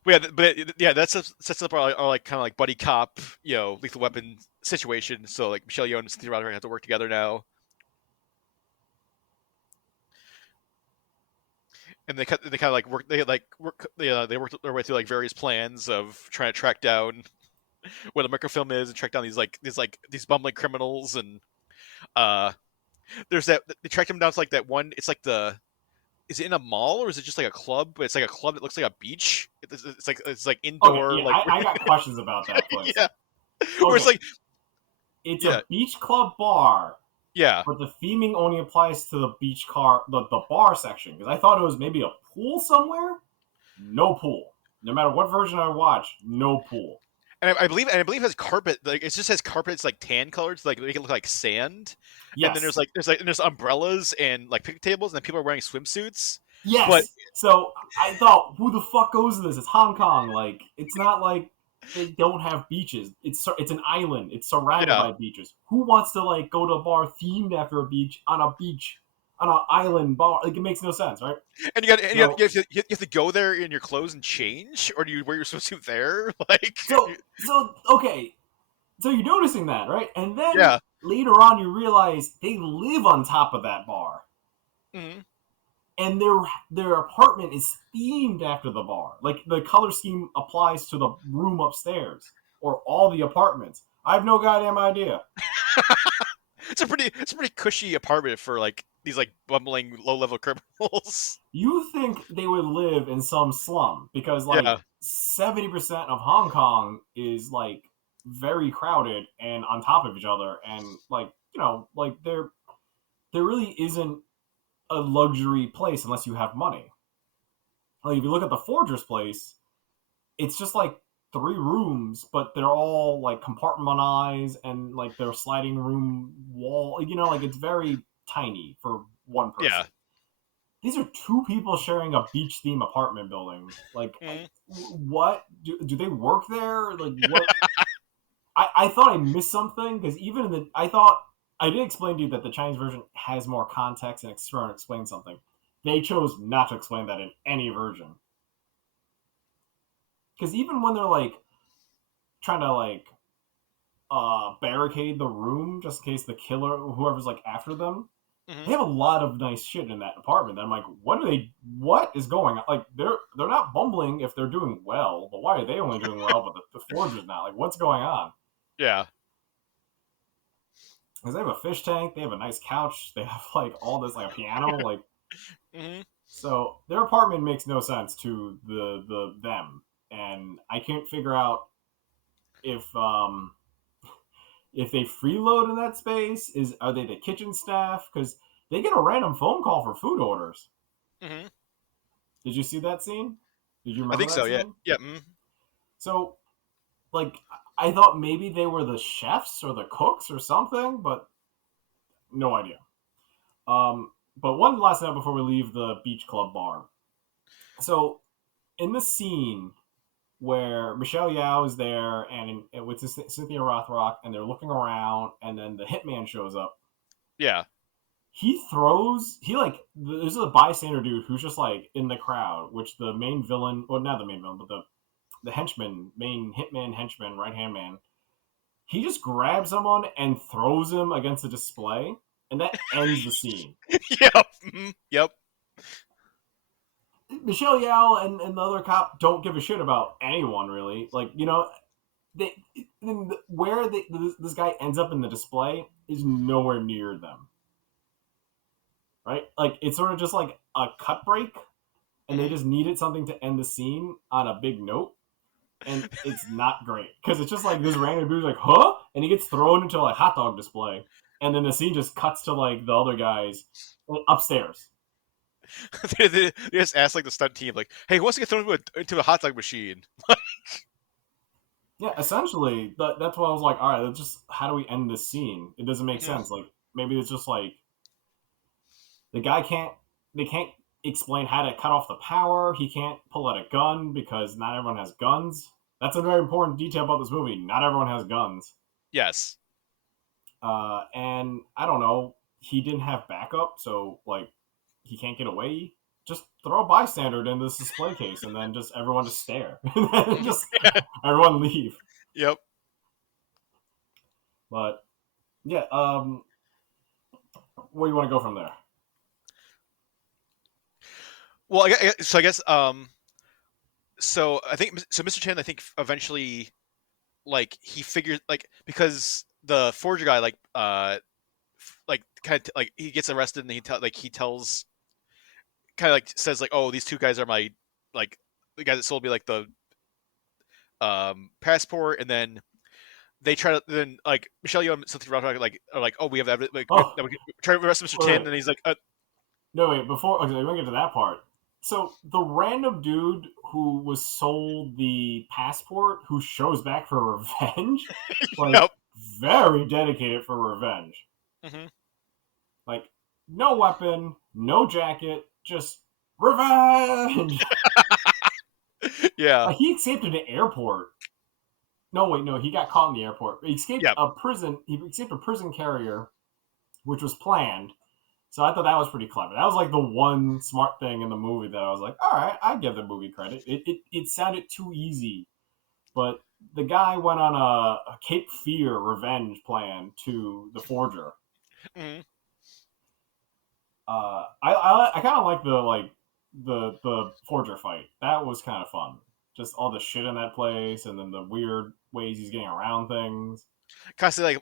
But yeah, that sets up our like kind of like buddy cop, lethal weapon situation. So like Michelle Yeoh and Cynthia Rothrock have to work together now, and they kind of like work. They work their way through like various plans of trying to track down where the microfilm is and track down these bumbling criminals. And there's that they track them down to like that one. It's like is it in a mall or is it just like a club? But it's like a club that looks like a beach. It's like indoor. Okay, yeah, I got questions about that place. Yeah, okay. Where it's like it's a beach club bar. Yeah, but the theming only applies to the the bar section. Because I thought it was maybe a pool somewhere. No pool. No matter what version I watch, no pool. And I believe it has carpet. Like it just has carpet. It's like tan colored, so like make it look like sand. Yes. And then there's umbrellas and like picnic tables, and then people are wearing swimsuits. Yes. But so I thought, who the fuck goes to this? It's Hong Kong. Like it's not like they don't have beaches. It's an island. It's surrounded by beaches. Who wants to like go to a bar themed after a beach on an island bar? Like it makes no sense, right? And you have to go there in your clothes and change, or do you wear your swimsuit there? Like so okay. So you're noticing that, right? And then later on, you realize they live on top of that bar. Mm-hmm. And their apartment is themed after the bar. Like the color scheme applies to the room upstairs or all the apartments. I have no goddamn idea. It's a pretty cushy apartment for like these like bumbling low level criminals. You think they would live in some slum because like 70% of Hong Kong is like very crowded and on top of each other, and like like there really isn't a luxury place unless you have money. Like if you look at the Forger's place, it's just like 3 rooms, but they're all like compartmentalized and like they're sliding room wall. Like it's very tiny for one person. Yeah. These are 2 people sharing a beach theme apartment building. Like, what do they work there? Like what? I thought I missed something because even I did explain to you that the Chinese version has more context and trying to explain something. They chose not to explain that in any version. Because even when they're like trying to like barricade the room just in case the killer, whoever's like after them, they have a lot of nice shit in that apartment. And I'm like, what is going on? Like they're not bumbling if they're doing well, but why are they only doing well, but the Forger's not? Like what's going on? Yeah. Because they have a fish tank, they have a nice couch, they have like all this like a piano, like So their apartment makes no sense to them, and I can't figure out if if they freeload in that space. Are they the kitchen staff? Because they get a random phone call for food orders. Hmm. Did you see that scene? Did you I remember think so. that Yeah. scene? Yeah. Mm. So, like, I thought maybe they were the chefs or the cooks or something, but no idea. But one last note before we leave the beach club bar. So, in the scene where Michelle Yeoh is there and with Cynthia Rothrock, and they're looking around, and then the hitman shows up. Yeah. He like this is a bystander dude who's just like in the crowd, which the main villain, well, not the main villain, but the henchman, main hitman henchman, right hand man. He just grabs someone and throws him against the display, and that ends the scene. Yep. Mm. Yep. Michelle Yeoh and the other cop don't give a shit about anyone really. Like, they where this guy ends up in the display is nowhere near them. Right? Like, it's sort of just like a cut break, and they Hmm. just needed something to end the scene on a big note, and it's not great because it's just like this random dude's like, huh, and he gets thrown into a hot dog display, and then the scene just cuts to like the other guys upstairs. They just asked like the stunt team, like, "Hey, who wants to get thrown into a hot dog machine?" Yeah, essentially, that's why I was like, all right, let's just how do we end this scene? It doesn't make Mhm. sense. Like, maybe it's just like the guy can't they can't explain how to cut off the power. He can't pull out a gun because not everyone has guns. That's a very important detail about this movie. Not everyone has guns. Yes. And I don't know. He didn't have backup, so like he can't get away. Just throw a bystander in this display case, and then just everyone just stare, and then Mhm. just everyone leave. Yep. But yeah, where do you want to go from there? Well, so I guess so I think so. Mr. Tien, I think eventually, like he figures like because the forger guy like kind of like he gets arrested and he tells kind of like says like, oh, these two guys are my like the guy that sold me like the passport, and then they try to then like Michelle Yeoh and Cynthia Rothrock like are like, oh, we have that like Oh, we try to arrest Mr. wait, Tien, wait. and he's like, No, wait. Before okay, we don't get to that part. So the random dude who was sold the passport, who shows back for revenge, like yep. very dedicated for revenge. Hmm. Like, no weapon, no jacket, just revenge. Yeah. Like, he escaped in an airport. No, wait, no, he got caught in the airport. He escaped Yep. a prison. He escaped a prison carrier, which was planned. So I thought that was pretty clever. That was like the one smart thing in the movie that I was like, all right, I give the movie credit. It sounded too easy, but the guy went on a Cape Fear revenge plan to the forger. Hmm. I kind of like the forger fight. That was kind of fun. Just all the shit in that place, and then the weird ways he's getting around things. Constantly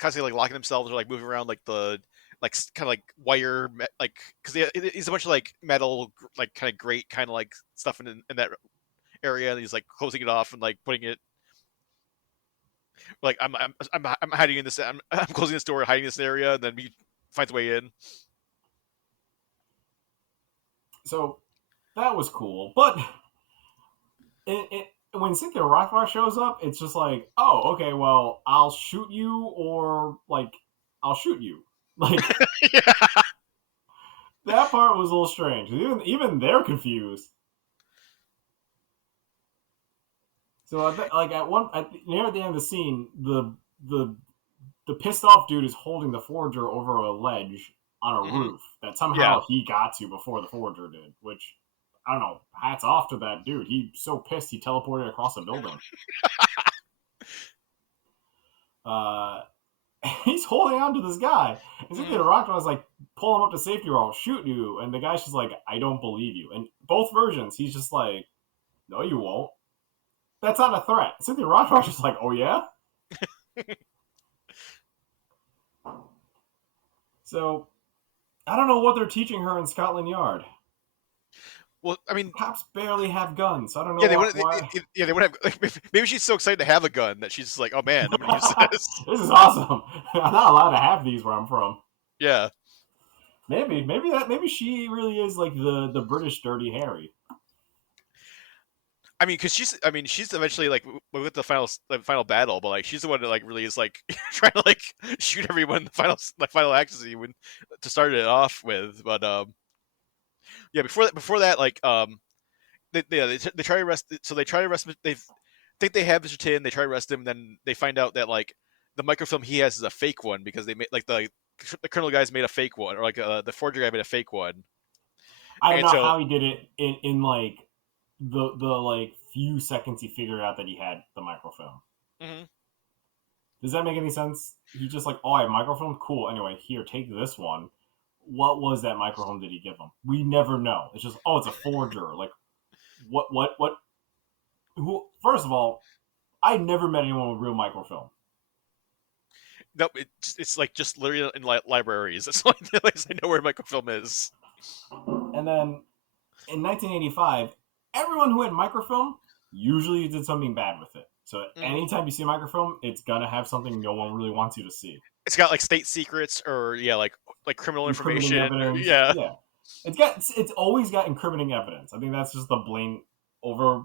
constantly like locking themselves or like moving around like the like kind of like wire like because he's a bunch of like metal like kind of grate kind of like stuff in that area, and he's like closing it off and like putting it like I'm hiding in this I'm closing this door, hiding in this area, and then he finds a way in. So that was cool, but when Cynthia Rothrock shows up, it's just like, oh, okay, well, I'll shoot you, or like, I'll shoot you. Like, Yeah. that part was a little strange. Even they're confused. So like near the end of the scene, the the pissed off dude is holding the forger over a ledge on a Hmm. roof that Yeah. somehow he got to before the forger did. Which I don't know. Hats off to that dude. He's so pissed he teleported across a building. Uh, he's holding on to this guy. And Cynthia Hmm. Rothrock was like, pull him up to safety or I'll shoot you. And the guy's just like, I don't believe you. And both versions, he's just like, no, you won't. That's not a threat. Cynthia Rothrock's just like, oh yeah? So I don't know what they're teaching her in Scotland Yard. Well, I mean, Cops barely have guns. I don't know yeah, they wouldn't. why. Yeah, they wouldn't have. Like, maybe she's so excited to have a gun that she's just like, "Oh man, I'm gonna use this." This is awesome. I'm not allowed to have these where I'm from. Yeah. Maybe she really is like the British Dirty Harry. I mean, because she's eventually like with the final battle, but like she's the one that like really is like trying to like shoot everyone in the final actions when to start it off with. But yeah, before that, like they try to arrest. So they try to arrest. They think they have Mr. Tien. They try to arrest him. Then they find out that like the microfilm he has is a fake one because they made like the colonel guys made a fake one, or like the forger guy made a fake one. I don't And know so how he did it in like the like few seconds he figured out that he had the microfilm. mhm. Does that make any sense? He just like, oh, I have microfilm? Cool. Anyway, here, take this one. What was that microfilm did he give him? We never know. It's just, oh, it's a forger. Like, what? Who? First of all, I never met anyone with real microfilm. No, it's like just literally in libraries. That's like the place I know where microfilm is. And then in 1985, everyone who had microfilm usually did something bad with it. So anytime you see a microfilm, it's gonna have something no one really wants you to see. It's got like state secrets or yeah, like criminal information. Evidence. Yeah. Yeah. It's always got incriminating evidence. I think that's just the blatant overview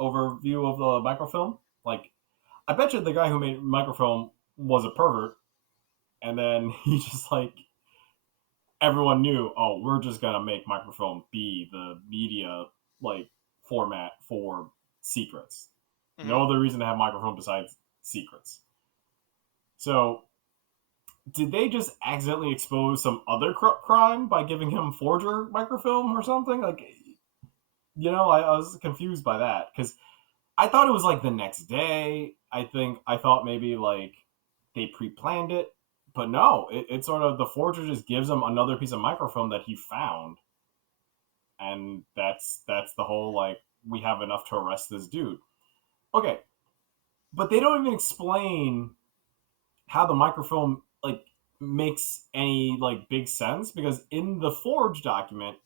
of the microfilm. Like, I bet you the guy who made microfilm was a pervert, and then he just like everyone knew. Oh, we're just gonna make microfilm be the media like format for secrets. Mm-hmm. No other reason to have microfilm besides secrets. So, did they just accidentally expose some other crime by giving him forger microfilm or something? Like, you know, I was confused by that because I thought it was like the next day. I thought maybe like they pre-planned it, but no, it's sort of the forger just gives him another piece of microfilm that he found, and that's the whole like we have enough to arrest this dude. Okay, but they don't even explain how the microfilm like makes any like big sense because in the forge document,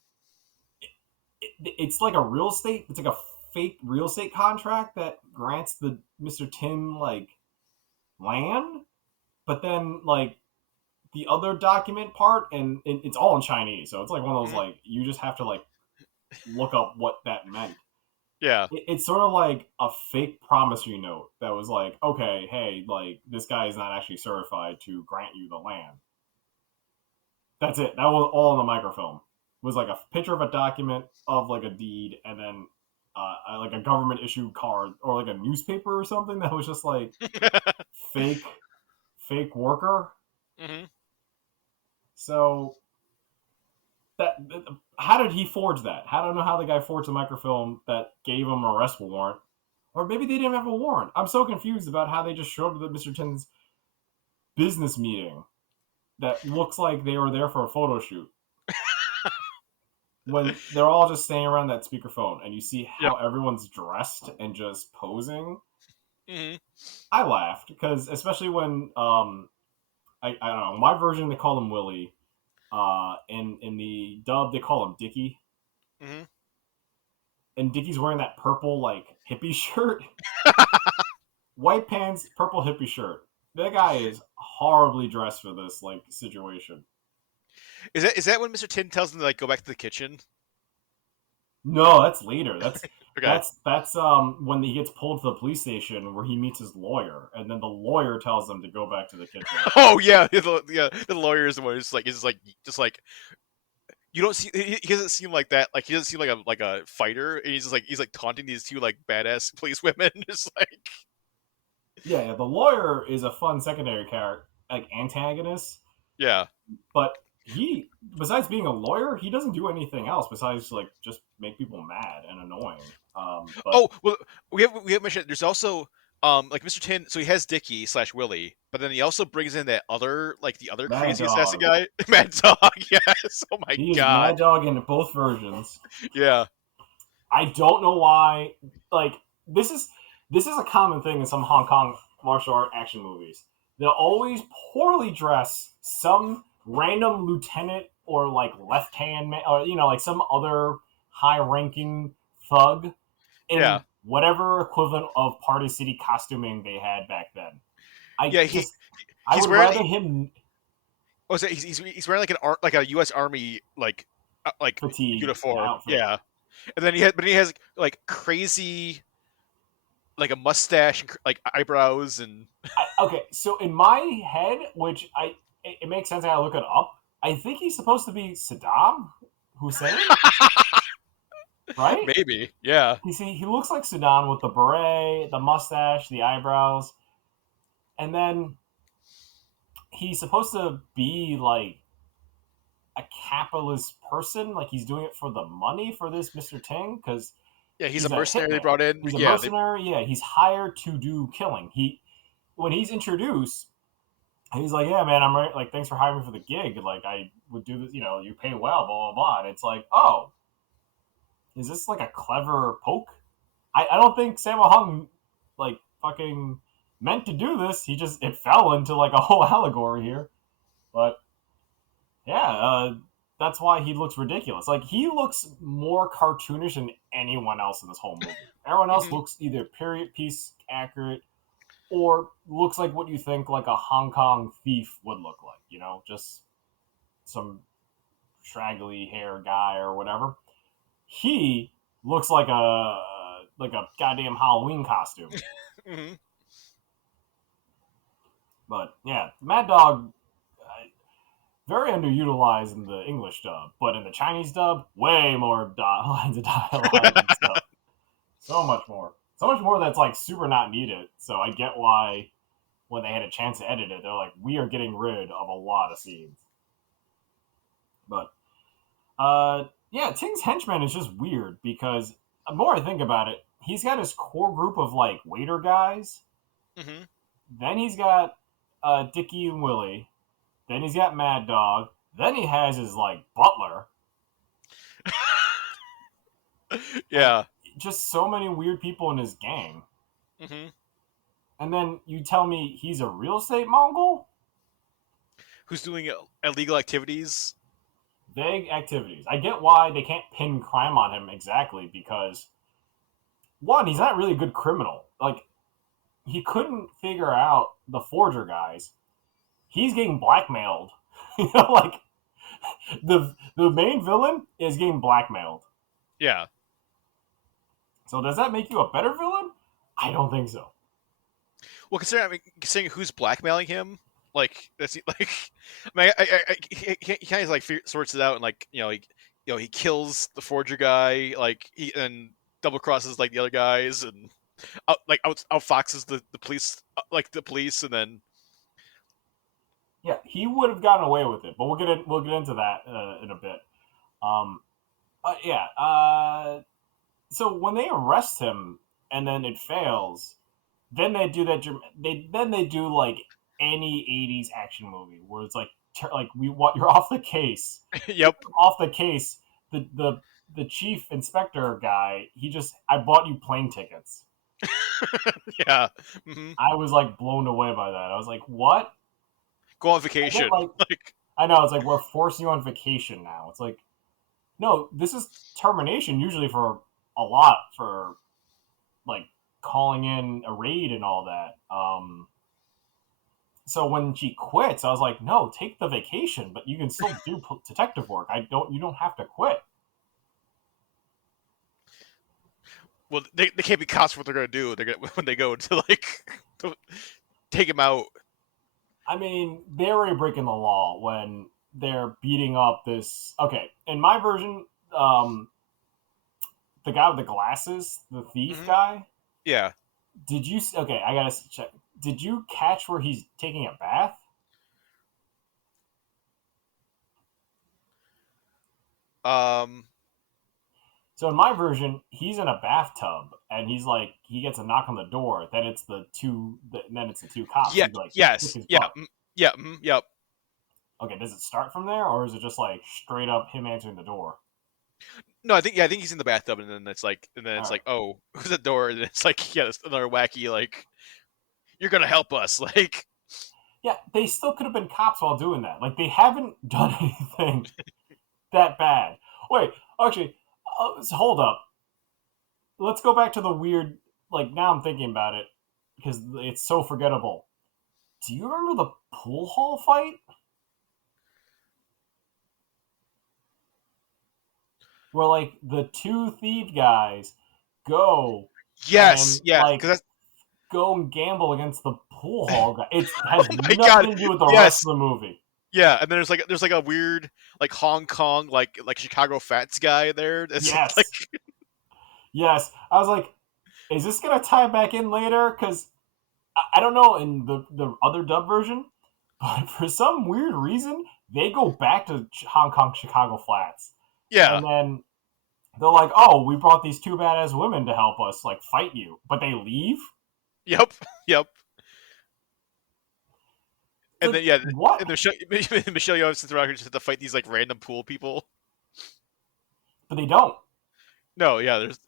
it's like a real estate. It's like a fake real estate contract that grants the Mr. Tien like land, but then like the other document part and it's all in Chinese, so it's like one of those like you just have to like look up what that meant. Yeah, it's sort of like a fake promissory note that was like, okay, hey, like this guy is not actually certified to grant you the land. That's it. That was all in the microfilm. It was like a picture of a document of like a deed, and then like a government issued card or like a newspaper or something that was just like fake worker. Mm-hmm. So that how did he forge that? I don't know how the guy forged the microfilm that gave him an arrest warrant, or maybe they didn't have a warrant. I'm so confused about how they just showed up at Mr. Tien's business meeting that looks like they were there for a photo shoot. When they're all just standing around that speakerphone and you see how everyone's dressed and just posing. Mm-hmm. I laughed because especially when I don't know, my version they call him Willie. In the dub they call him Dickie. Mm-hmm. And Dickie's wearing that purple like hippie shirt. White pants, purple hippie shirt. That guy is horribly dressed for this like situation. Is that when Mr. Tien tells him to like go back to the kitchen? No, that's later. That's okay. that's when he gets pulled to the police station where he meets his lawyer, and then the lawyer tells him to go back to the kitchen. Oh yeah, the lawyer is the one who's like just like you don't see he doesn't seem like that. Like he doesn't seem like a fighter, and he's like taunting these two like badass police women. Just like yeah, the lawyer is a fun secondary character, like antagonist. Yeah, but he, besides being a lawyer, he doesn't do anything else besides like just make people mad and annoying. Oh well, we have mentioned there's also like Mr. Tien, so he has Dickie / Willie, but then he also brings in that other the Mad crazy Dog. assassin guy, Mad Dog. Yes, oh my he is god, Mad Dog in both versions. Yeah, I don't know why. Like this is a common thing in some Hong Kong martial art action movies. They'll always poorly dress some random lieutenant or like left hand man, or like some other high ranking thug in Yeah. whatever equivalent of Party City costuming they had back then. I Yeah, just I he's would wearing. rather him Oh, so he's wearing like a U.S. Army like fatigue uniform. outfit. Yeah, and then he has like crazy like a mustache and like eyebrows and Okay, so in my head, which it makes sense. I look it up. I think he's supposed to be Saddam Hussein, right? maybe yeah. You see, he looks like Saddam with the beret, the mustache, the eyebrows, and then he's supposed to be like a capitalist person, like he's doing it for the money for this Mr. Ting, because Yeah, he's a he's a mercenary they hitman. brought in. He's a Yeah, mercenary. Yeah, he's hired to do killing. When he's introduced, he's like, "Yeah, man, I'm right. Like, thanks for hiring me for the gig. Like, I would do this. You pay well, blah blah blah." And it's like, oh, is this like a clever poke? I don't think Sammo Hung like fucking meant to do this. It fell into like a whole allegory here. But yeah, that's why he looks ridiculous. Like he looks more cartoonish than anyone else in this whole movie. Everyone else Mhm. looks either period piece accurate or looks like what you think like a Hong Kong thief would look like. Just some straggly hair guy or whatever. He looks like a goddamn Halloween costume. Mhm. But yeah, Mad Dog, very underutilized in the English dub, but in the Chinese dub, way more lines of dialogue and stuff. So much more. So much more that's like super not needed. So I get why when they had a chance to edit it, they're like, we are getting rid of a lot of scenes. But yeah, Ting's henchman is just weird because the more I think about it, he's got his core group of like waiter guys. Mhm. Then he's got Dickie and Willie. Then he's got Mad Dog. Then he has his like butler. Like Yeah. just so many weird people in his gang. Mhm. And then you tell me he's a real estate Mongol? Who's doing illegal activities? Vague activities. I get why they can't pin crime on him exactly because one, he's not really a good criminal. Like he couldn't figure out the forger guys. He's getting blackmailed. Like the main villain is getting blackmailed. Yeah. So does that make you a better villain? I don't think so. Well, considering who's blackmailing him, like that's like, I mean, he kind of like sorts it out and like he kills the forger guy, like he and double crosses like the other guys and outfoxes the police, like the police, and then Yeah, he would have gotten away with it, but we'll get into that in a bit. Um, yeah. So when they arrest him and then it fails, then they do that. They do like any '80s action movie where it's like we want you're off the case, yep, off the case. The chief inspector guy, I bought you plane tickets. yeah, hmm I was like blown away by that. I was like, what? go on I get vacation, like like I know it's like we're forcing you on vacation now. It's like no, this is termination usually for a lot for like calling in a raid and all that. So when she quits, I was like, no, take the vacation, but you can still do detective work. You don't have to quit. well, they can't be cops for what they're gonna do. They're gonna when they go to like to take him out. I mean, they're already breaking the law when they're beating up this. Okay, in my version, the guy with the glasses, the thief Hmm guy. Yeah. Did you? Okay, I gotta check. Did you catch where he's taking a bath? Um. So in my version, he's in a bathtub and he gets a knock on the door. Then it's the two cops Yeah. who like kick Yes. his Yeah. butt. Yeah. Yep. Okay, does it start from there or is it just like straight up him answering the door? No, I think he's in the bathtub, and then All it's right. like, oh, who's at the door? And it's like, yeah, it's another wacky like, you're gonna help us, like, Yeah, they still could have been cops while doing that. Like, they haven't done anything that bad. Wait, actually, hold up. Let's go back to the weird. Like, now I'm thinking about it because it's so forgettable. Do you remember the pool hall fight? Where, like, the two thief guys go Yes, and, yeah, like, because that's go and gamble against the pool hall guy. It has oh my god, nothing to do with the rest yes, of the movie. yeah, and then there's like a weird like Hong Kong like Chicago Fats guy there. It's like Yes. Yes. I was like, is this going to tie back in later? Because I don't know in the other dub version, but for some weird reason, they go back to Hong Kong, Chicago Flats. yeah, And then they're like, oh, we brought these two badass women to help us, like, fight you. But they leave? yep, yep. And Like, then yeah, what? and Michelle Yeoh and Cynthia Rothrock just have to fight these like random pool people. But they don't. No, yeah, there's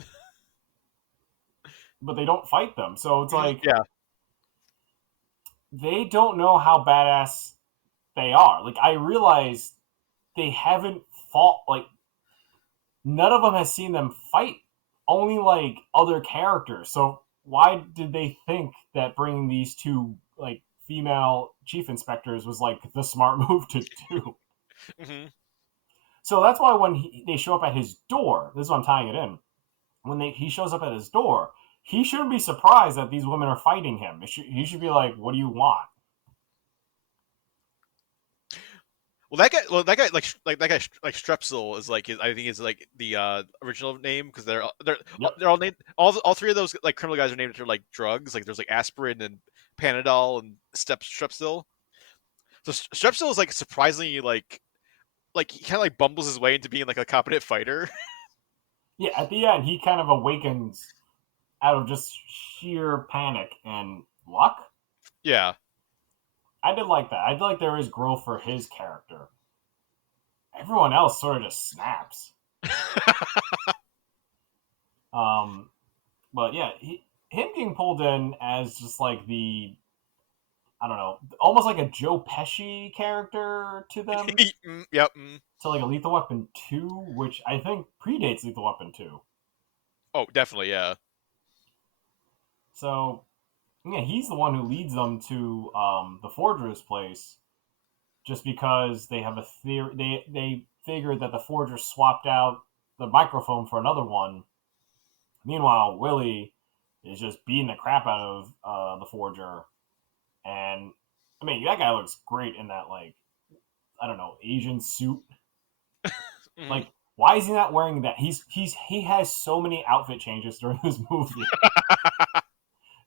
But they don't fight them. So it's like, yeah, they don't know how badass they are. Like, I realize they haven't fought, like, none of them has seen them fight. Only, like, other characters. So why did they think that bringing these two, like, female chief inspectors was, like, the smart move to do? hmm So that's why when they show up at his door, this is what I'm tying it in. When he shows up at his door, he shouldn't be surprised that these women are fighting him. He should be like, "What do you want?" well, that guy, like that guy, like Strepsil is like I think is like the original name because Yep. they're all named all three of those like criminal guys are named after like drugs. Like there's like aspirin and Panadol and Strepsil. So Strepsil is like surprisingly like he kind of like bumbles his way into being like a competent fighter. Yeah. At the end, he kind of awakens out of just sheer panic and luck. yeah, I did like that. I did like there is growth for his character. Everyone else sort of just snaps. Um, but yeah, him getting pulled in as just like the, I don't know, almost like a Joe Pesci character to them, yep. to like a Lethal Weapon 2, which I think predates Lethal Weapon 2. Oh, definitely, yeah. So yeah, he's the one who leads them to the forger's place, just because they have a theory. They figured that the forger swapped out the microfilm for another one. Meanwhile, Willie is just beating the crap out of the forger, and I mean that guy looks great in that, like, I don't know, Asian suit. Like, why is he not wearing that? He has so many outfit changes during this movie.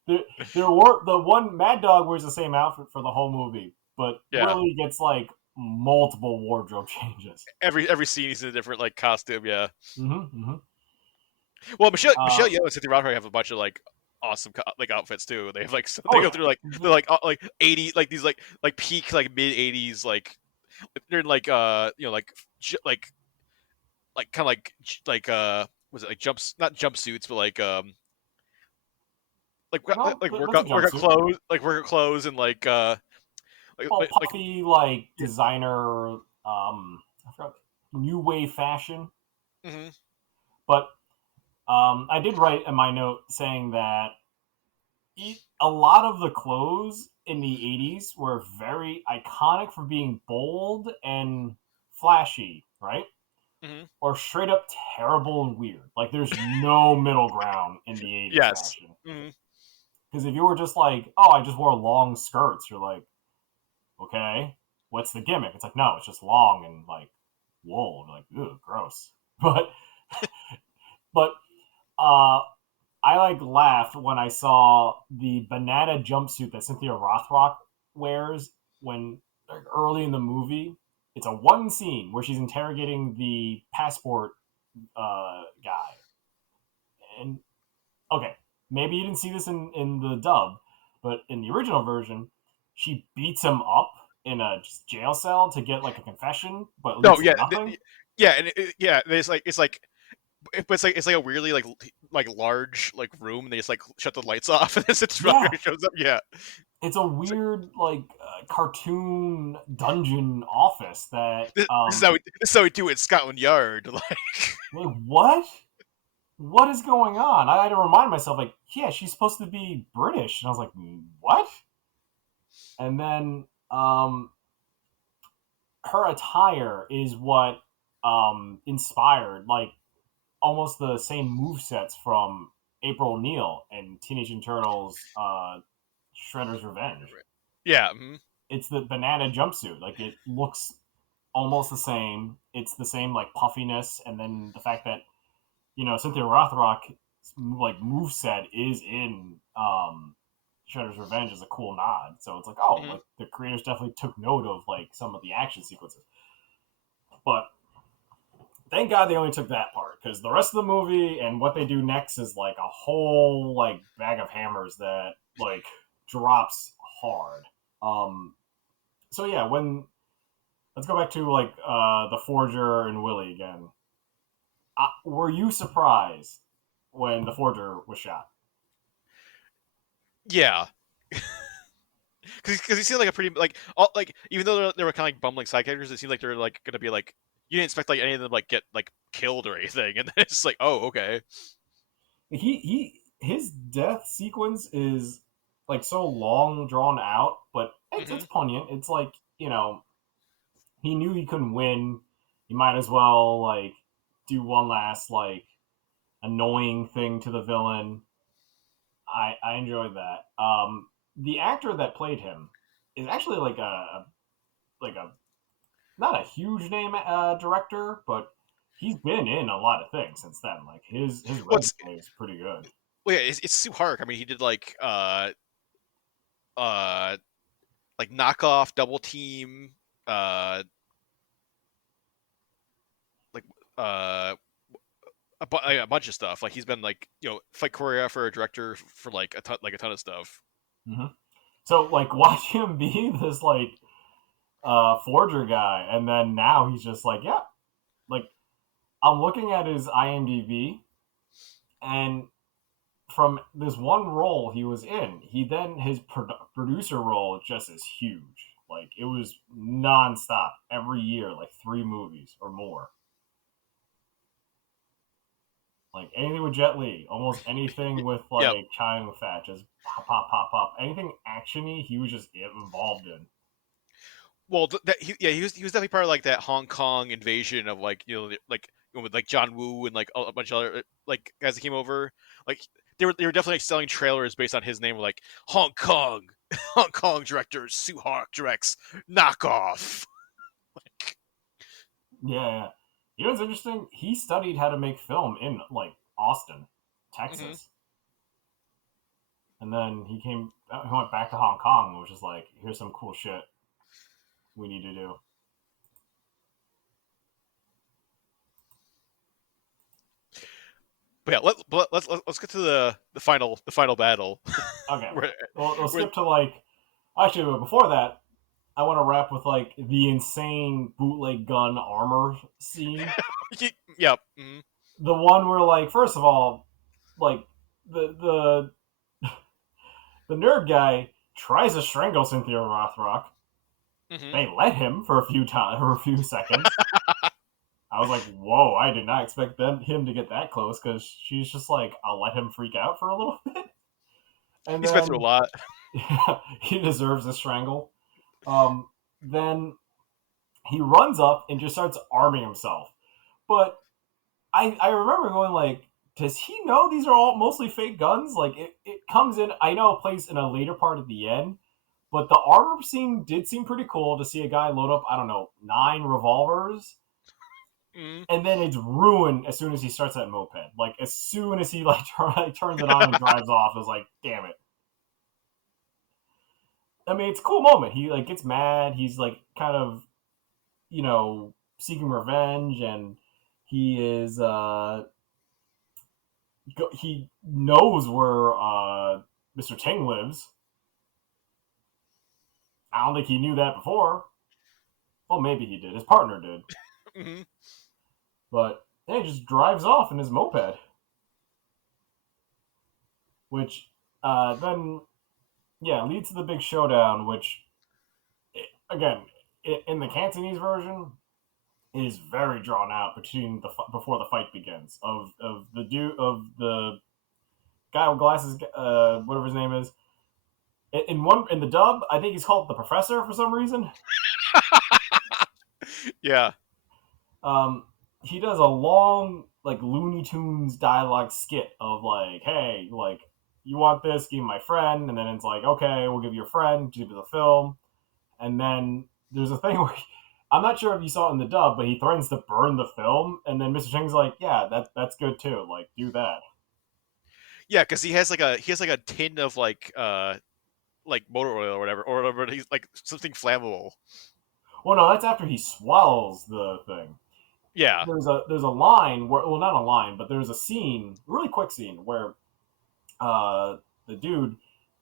There were the one Mad Dog wears the same outfit for the whole movie, but Yeah. Willie gets like multiple wardrobe changes. Every scene he's in a different like costume, yeah. Mm-hmm. Well, Michelle Yeoh and Cynthia Rothrock have a bunch of like awesome like outfits too. They have like they go through like they're like 80 like these like peak like mid 80s like they're in like you know like kind of like was it like not jumpsuits but workout clothes and like puffy like designer I forgot, new wave fashion. mm-hmm. But I did write in my note saying that a lot of the clothes in the 80s were very iconic for being bold and flashy, right? Mm-hmm. Or straight up terrible and weird. Like, there's no middle ground in the 80s Yes. fashion. Mm-hmm. Because if you were just like, oh, I just wore long skirts, you're like, okay, what's the gimmick? It's like, no, it's just long and like wool. You're like, ew, gross. But I like laughed when I saw the banana jumpsuit that Cynthia Rothrock wears when, like, early in the movie. It's a one scene where she's interrogating the passport guy. And okay, maybe you didn't see this in the dub, but in the original version, she beats him up in a jail cell to get like a confession, but leads to nothing. Yeah, and but it's like a weirdly like large like room and they just like shut the lights off and then Cynthia Rothrock shows up. Yeah. It's a weird like cartoon dungeon office that This is how we do it in Scotland Yard. like what? What is going on? I had to remind myself, like, yeah, she's supposed to be British, and I was like, what? And then her attire is what inspired like almost the same move sets from April O'Neil and Teenage Mutant Turtles Shredder's Revenge. Yeah. It's the banana jumpsuit. Like it looks almost the same. It's the same like puffiness, and then the fact that Cynthia Rothrock like moveset is in Shredder's Revenge is a cool nod. So it's like, oh, like the creators definitely took note of like some of the action sequences. But thank God they only took that part, because the rest of the movie and what they do next is like a whole like bag of hammers that like drops hard. So yeah, let's go back to like the Forger and Willie again. Were you surprised when the Forger was shot? Yeah. Because he seemed like a pretty even though they were kind of like bumbling side characters, it seemed like they're like gonna be like you didn't expect like any of them like get like killed or anything, and then it's like, oh, okay. His death sequence is like so long drawn out, but it's poignant. It's like he knew he couldn't win. He might as well like do one last like annoying thing to the villain. I enjoyed that. The actor that played him is actually like a not a huge name director, but he's been in a lot of things since then. Like his resume is pretty good. Well, yeah, it's Sue Hark. I mean, he did like knockoff, double team, like a bunch of stuff. Like he's been like fight choreographer, director for like a ton of stuff. Mm-hmm. So like watch him be this like Forger guy, and then now he's just like, yeah, like I'm looking at his IMDb, and from this one role he was in, his producer role just is huge. Like it was nonstop every year, like 3 movies or more. Like anything with Jet Li, almost anything with like China Fat, just pop. Anything actiony, he was just involved in. Well, he was definitely part of like that Hong Kong invasion of like with like John Woo and like a bunch of other like guys that came over. Like they were definitely like, selling trailers based on his name, like Hong Kong director Sue Hark directs Knockoff. Yeah. You know what's interesting? He studied how to make film in like Austin, Texas, and then he went back to Hong Kong, which is like, here's some cool shit we need to do. But yeah, let's get to the final battle. Okay, we'll skip to like actually, but before that, I want to wrap with like the insane bootleg gun armor scene. Yep. The one where like first of all, like the nerd guy tries to strangle Cynthia Rothrock. They let him for a few seconds. I was like, whoa, I did not expect him to get that close, because she's just like, I'll let him freak out for a little bit. And he's been through a lot. Yeah, he deserves a strangle. Then he runs up and just starts arming himself. But I remember going like, does he know these are all mostly fake guns? Like it comes in, I know it plays in a later part at the end, but the armor scene did seem pretty cool to see a guy load up, I don't know, 9 revolvers. And then it's ruined as soon as he starts that moped. Like as soon as he like turns it on and drives off, I was like, damn it. I mean, it's a cool moment. He like gets mad. He's like kind of, seeking revenge, and he is he knows where Mr. Tien lives. I don't think he knew that before. Well, maybe he did. His partner did. But he just drives off in his moped. Which then, leads to the big showdown, which again, in the Cantonese version, it is very drawn out between before the fight begins of the guy with glasses, whatever his name is. In the dub, I think he's called the Professor for some reason. Yeah. Um, he does a long like Looney Tunes dialogue skit of like, hey, like you want this, give me my friend, and then it's like, okay, we'll give you a friend, give you the film, and then there's a thing where I'm not sure if you saw it in the dub, but he threatens to burn the film, and then Mr. Cheng's like, yeah, that's good too, like do that. Yeah, because he has like a tin of like motor oil or whatever. He's like something flammable. Well, no, that's after he swallows the thing. Yeah. There's a line where, well, not a line, but there's a scene, really quick scene where uh, the dude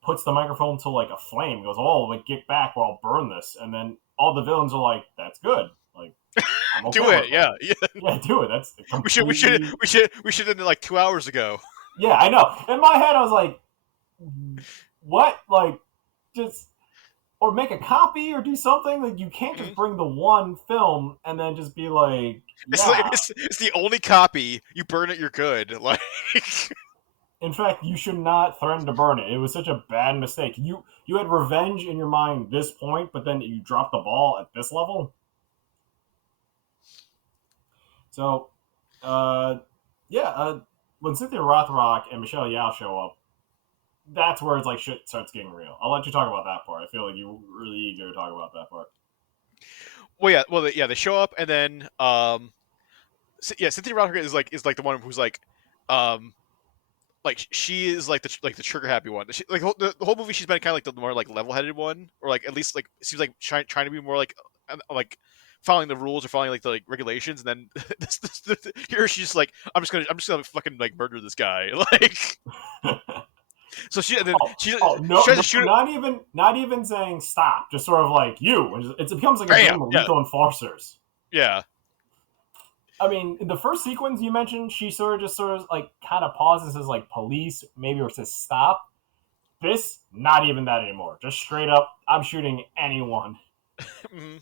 puts the microphone to like a flame, goes, "Oh, like get back or I'll burn this," and then all the villains are like, "That's good, like I'm okay Do it. with Yeah. that." Yeah. Yeah, do it. That's We should. We should. completely. We should have done it like 2 hours ago. Yeah, I know. In my head, I was like, "What? Like, just or make a copy or do something. Like, you can't just Mhm. bring the one film and then just be like, It's like yeah." it's the only copy. You burn it, you're good. Like. In fact, you should not threaten to burn it. It was such a bad mistake. You had revenge in your mind this point, but then you dropped the ball at this level. So, uh, yeah, when Cynthia Rothrock and Michelle Yeoh show up, that's where it's like shit starts getting real. I'll let you talk about that part. I feel like you're really eager to talk about that part. Well, yeah. Well, yeah. They show up, and then yeah. Cynthia Rothrock is like the one who's like she is like the trigger happy one. She, like the whole movie, she's been kind of like the more like level headed one, or like at least like seems like trying to be more like following the rules or following like the like regulations. And then here she's like, I'm just gonna fucking like murder this guy. Like so she and then she No, tries no, to shoot it. not even saying stop. Just sort of like you. It becomes like a Bam! game of Yeah, lethal enforcers. yeah. I mean, in the first sequence you mentioned, she sort of like kind of pauses as like police, maybe, or says stop. This, not even that anymore. Just straight up, I'm shooting anyone. Mhm.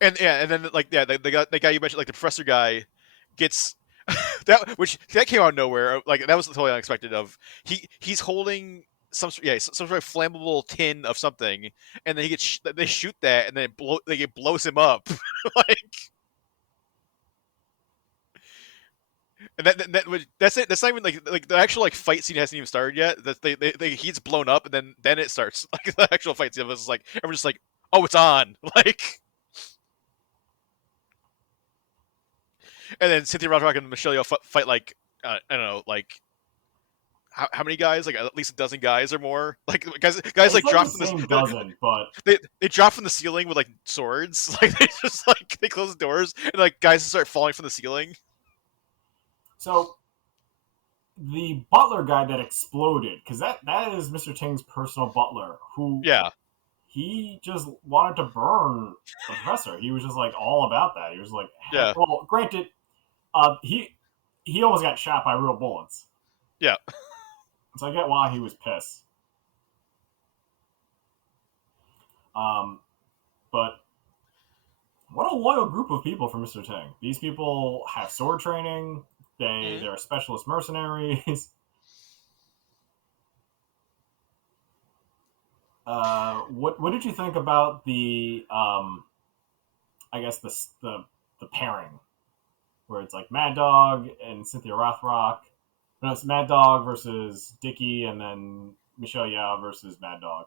And yeah, and then like yeah, the guy you mentioned, like the professor guy, gets that came out of nowhere. Like that was totally unexpected. Of he's holding some sort of flammable tin of something, and then they shoot that, and then it blows him up. Like and that's it. That's not even like the actual like fight scene hasn't even started yet. That he's blown up, and then it starts. Like the actual fight scene was like everyone's just like, oh, it's on. Like. And then Cynthia Rothrock and Michelle Yeoh fight like I don't know, like how many guys? Like at least a dozen guys or more. Like guys It's like like the drop from same the dozen, but they drop from the ceiling with like swords. Like they just like they close the doors and like guys start falling from the ceiling. so the butler guy that exploded, because that is Mr. Ting's personal butler, who Yeah, he just wanted to burn the professor. He was just like all about that. He was like, yeah, well, granted, he almost got shot by real bullets, yeah. so I get why he was pissed. Um, but what a loyal group of people for Mr. Ting. These people have sword training. Mhm. They're specialist mercenaries. What did you think about the I guess the pairing where it's like Mad Dog and Cynthia Rothrock? No, it's Mad Dog versus Dickie, and then Michelle Yeoh versus Mad Dog.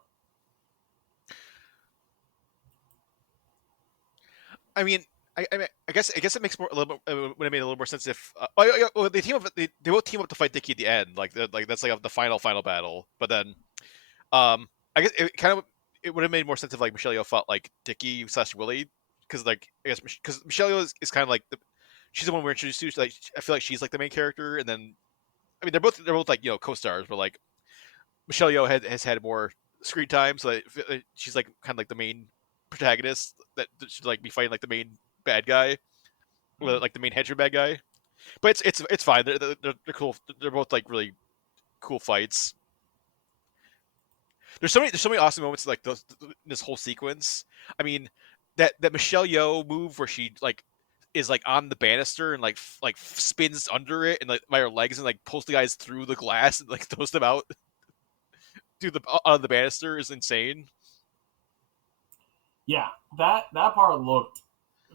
I mean. I guess it makes more a little bit would have made a little more sense if well, they both team up to fight Dickie at the end like that's like the final battle, but then I guess it would have made more sense if like Michelle Yeoh fought like Dickie slash Willie, because like I guess because Michelle Yeoh is kind of like she's the one we're introduced to. So, like I feel like she's like the main character, and then I mean they're both like co-stars, but like Michelle Yeoh has had more screen time, so she's like kind of like the main protagonist that should like be fighting like the main bad guy, or, like the main henchman bad guy. But it's fine. They're cool. They're both like really cool fights. there's so many awesome moments like this whole sequence. I mean, that Michelle Yeoh move where she like is like on the banister and like spins under it and like by her legs and like pulls the guys through the glass and like throws them out through the on the banister is insane. Yeah, that part looked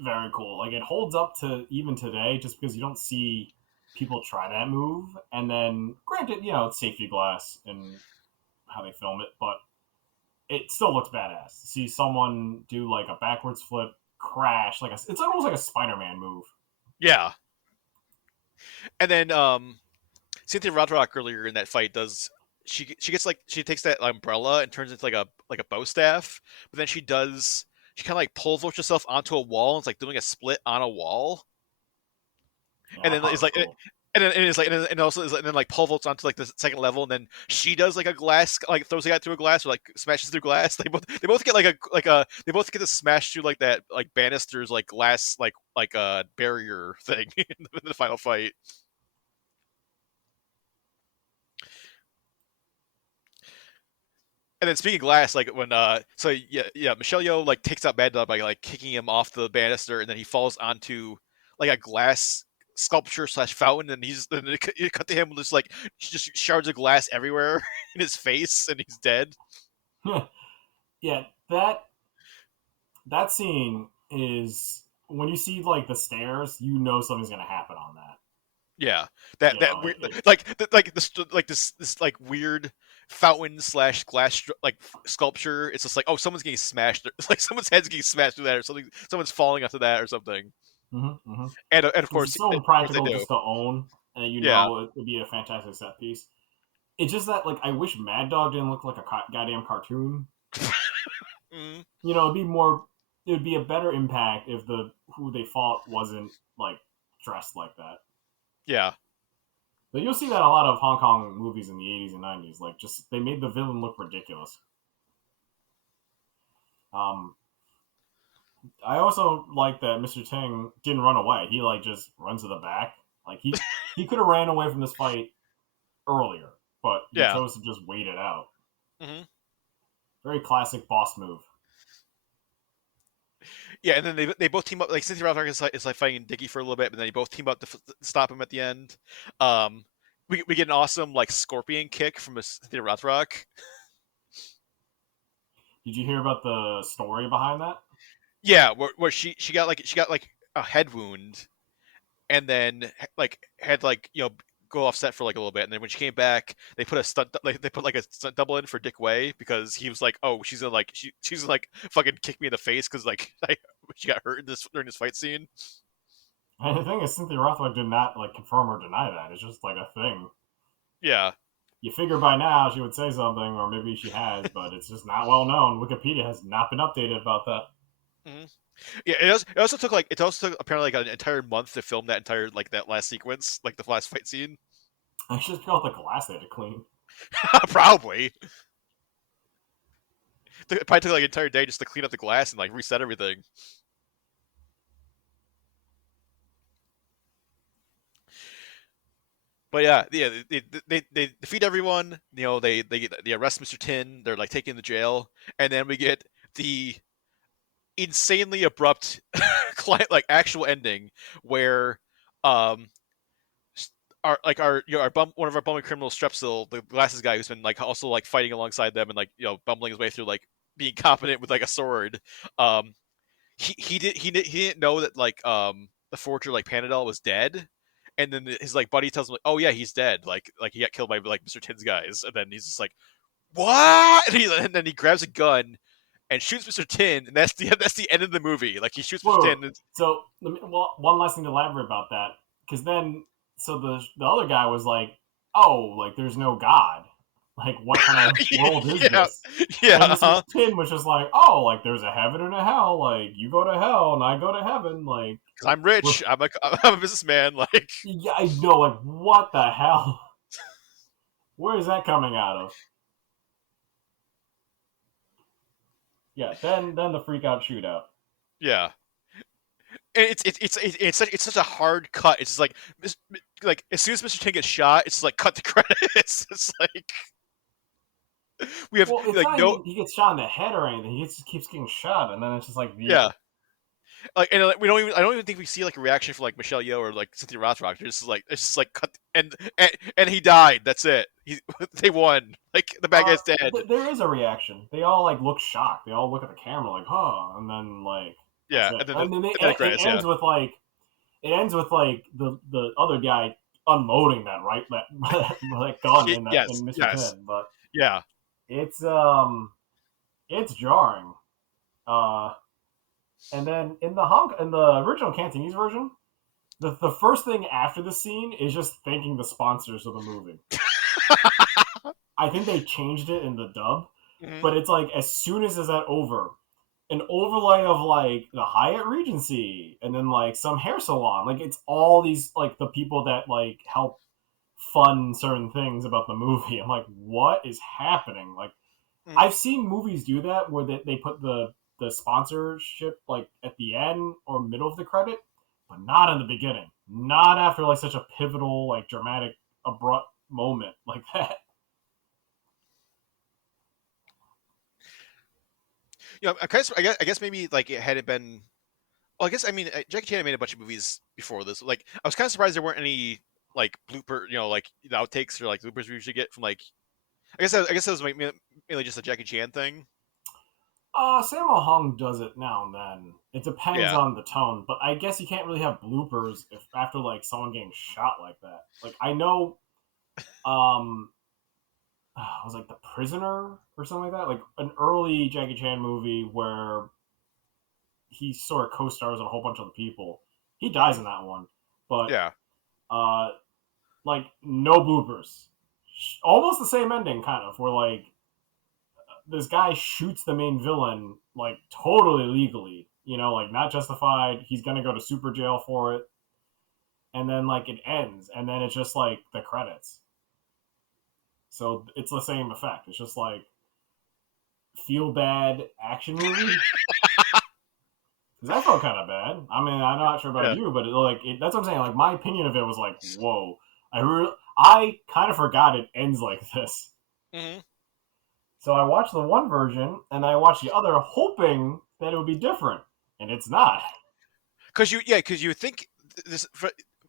very cool. Like it holds up to even today, just because you don't see people try that move. And then, granted, it's safety glass and how they film it, but it still looks badass to see someone do like a backwards flip, crash, it's almost like a Spider-Man move. Yeah, and then Cynthia Rothrock earlier in that fight does she gets like she takes that umbrella and turns it into like a bow staff, but then she kind of like pole vaults herself onto a wall and it's like doing a split on a wall, Yeah, and that then part it's was like cool. and then it's like and also and then like pole vaults onto like the second level and then she does like a glass like throws a guy through a glass or like smashes through glass. They both get they both get to smash through like that like banisters like glass like a barrier thing in the final fight. And then speaking of glass, like when so yeah, Michelle Yeoh like takes out Mad Dog by like kicking him off the banister, and then he falls onto like a glass sculpture slash fountain, and you cut to him with just shards of glass everywhere in his face, and he's dead. Yeah, that scene is when you see like the stairs, something's gonna happen on that. Yeah, You that know, weird it, this like weird fountain slash glass like sculpture. It's just like, oh, someone's getting smashed. It's like someone's head's getting smashed through that, or something. Someone's falling onto that, or something. mm-hmm. And It's so of course they impractical do. just to own, and Yeah. it would be a fantastic set piece. It's just that, like, I wish Mad Dog didn't look like a goddamn cartoon. Mm, It'd be more. It would be a better impact if the who they fought wasn't like dressed like that. yeah. But you'll see that a lot of Hong Kong movies in the 80s and 90s. Like, just they made the villain look ridiculous. Um, I also like that Mr. Tien didn't run away. He like just runs to the back. Like he could have ran away from this fight earlier, but he Yeah. chose to just wait it out. Hmm. Very classic boss move. Yeah, and then they both team up. Like Cynthia Rothrock is like fighting Dicky for a little bit, but then they both team up to stop him at the end. Um, we get an awesome like scorpion kick from Cynthia Rothrock. Did you hear about the story behind that? Yeah, where she got like a head wound, and then like had like go off set for like a little bit, and then when she came back, they put like a stunt double in for Dick Way because he was like, oh, she's gonna like fucking kick me in the face because like she got hurt during this fight scene. And the thing is, Cynthia Rothrock did not like confirm or deny that. It's just like a thing. Yeah. You figure by now she would say something, or maybe she has, but it's just not well known. Wikipedia has not been updated about that. Mm-hmm. Yeah, it also took apparently like an entire month to film that entire like that last sequence, like the last fight scene. I just felt the glass they had to clean. Probably. It probably took like an entire day just to clean up the glass and like reset everything. But yeah, they defeat everyone. They arrest Mr. Tien. They're like taken to jail, and then we get the insanely abrupt like actual ending where um one of our bumbling criminals, Strepsil, the glasses guy who's been like also like fighting alongside them and like bumbling his way through like being competent with like a sword. Um, he didn't know that like the forger like Panadol was dead, and then his like buddy tells him like, oh yeah, he's dead. Like he got killed by like Mr. Tin's guys, and then he's just like, what? And then he grabs a gun and shoots Mr. Tin, and that's the end of the movie. Like he shoots Mr. Whoa. Tin. And, So, one last thing to elaborate about that, because then, so the other guy was like, "Oh, like there's no God. Like, what kind of world is yeah, this?" yeah, And Mr. Tin was just like, "Oh, like there's a heaven and a hell. Like you go to hell and I go to heaven. Like, because I'm rich. I'm a businessman. Like, yeah, I know. Like, what the hell? Where is that coming out of?" Yeah. Then the freak out shootout. yeah. And it's such a hard cut. It's just like as soon as Mr. Tin gets shot, it's just like cut the credits. It's like We have Well, it's like not no, even he gets shot in the head or anything. He just keeps getting shot, and then it's just like yeah, like, and we don't even. I don't even think we see like a reaction from like Michelle Yeoh or like Cynthia Rothrock. It's just like cut and he died. That's it. They won. Like the bad guy's dead. There is a reaction. They all like look shocked. They all look at the camera like, huh, and then like that's Yeah, it. and then And then the it credits. Yeah, ends with like the other guy unloading that gun in yes, Mr. yes, Tien, but yeah. it's jarring. Uh, and then in the original Cantonese version, the first thing after the scene is just thanking the sponsors of the movie. I think they changed it in the dub, Mhm. but it's like as soon as is that over, an overlay of like the Hyatt Regency and then like some hair salon. Like it's all these like the people that like help fund certain things about the movie. I'm like, what is happening? Like Mhm. I've seen movies do that where they put the sponsorship like at the end or middle of the credit, but not in the beginning. Not after like such a pivotal, like dramatic, abrupt moment like that. I guess maybe like it hadn't been. Well, I guess I mean Jackie Chan made a bunch of movies before this. Like I was kind of surprised there weren't any like blooper, like outtakes or like bloopers we usually get from like. I guess that was mainly just a Jackie Chan thing. Sammo Hung does it now and then. It depends Yeah. on the tone, but I guess you can't really have bloopers if after like someone getting shot like that. Like I know, um, was like The Prisoner or something like that, like an early Jackie Chan movie where he sort of co-stars with a whole bunch of other people. He dies Mhm. in that one, but Yeah. uh, like no bloopers. Almost the same ending, kind of, where like this guy shoots the main villain like totally legally, like not justified. He's gonna go to super jail for it, and then like it ends, and then it's just like the credits. So it's the same effect. It's just like feel bad action movie. Because I felt kind of bad. I mean, I'm not sure about Yeah. you, but that's what I'm saying. Like my opinion of it was like, whoa. I kind of forgot it ends like this. Hmm. So I watched the one version, and I watched the other, hoping that it would be different, and it's not. Because you would think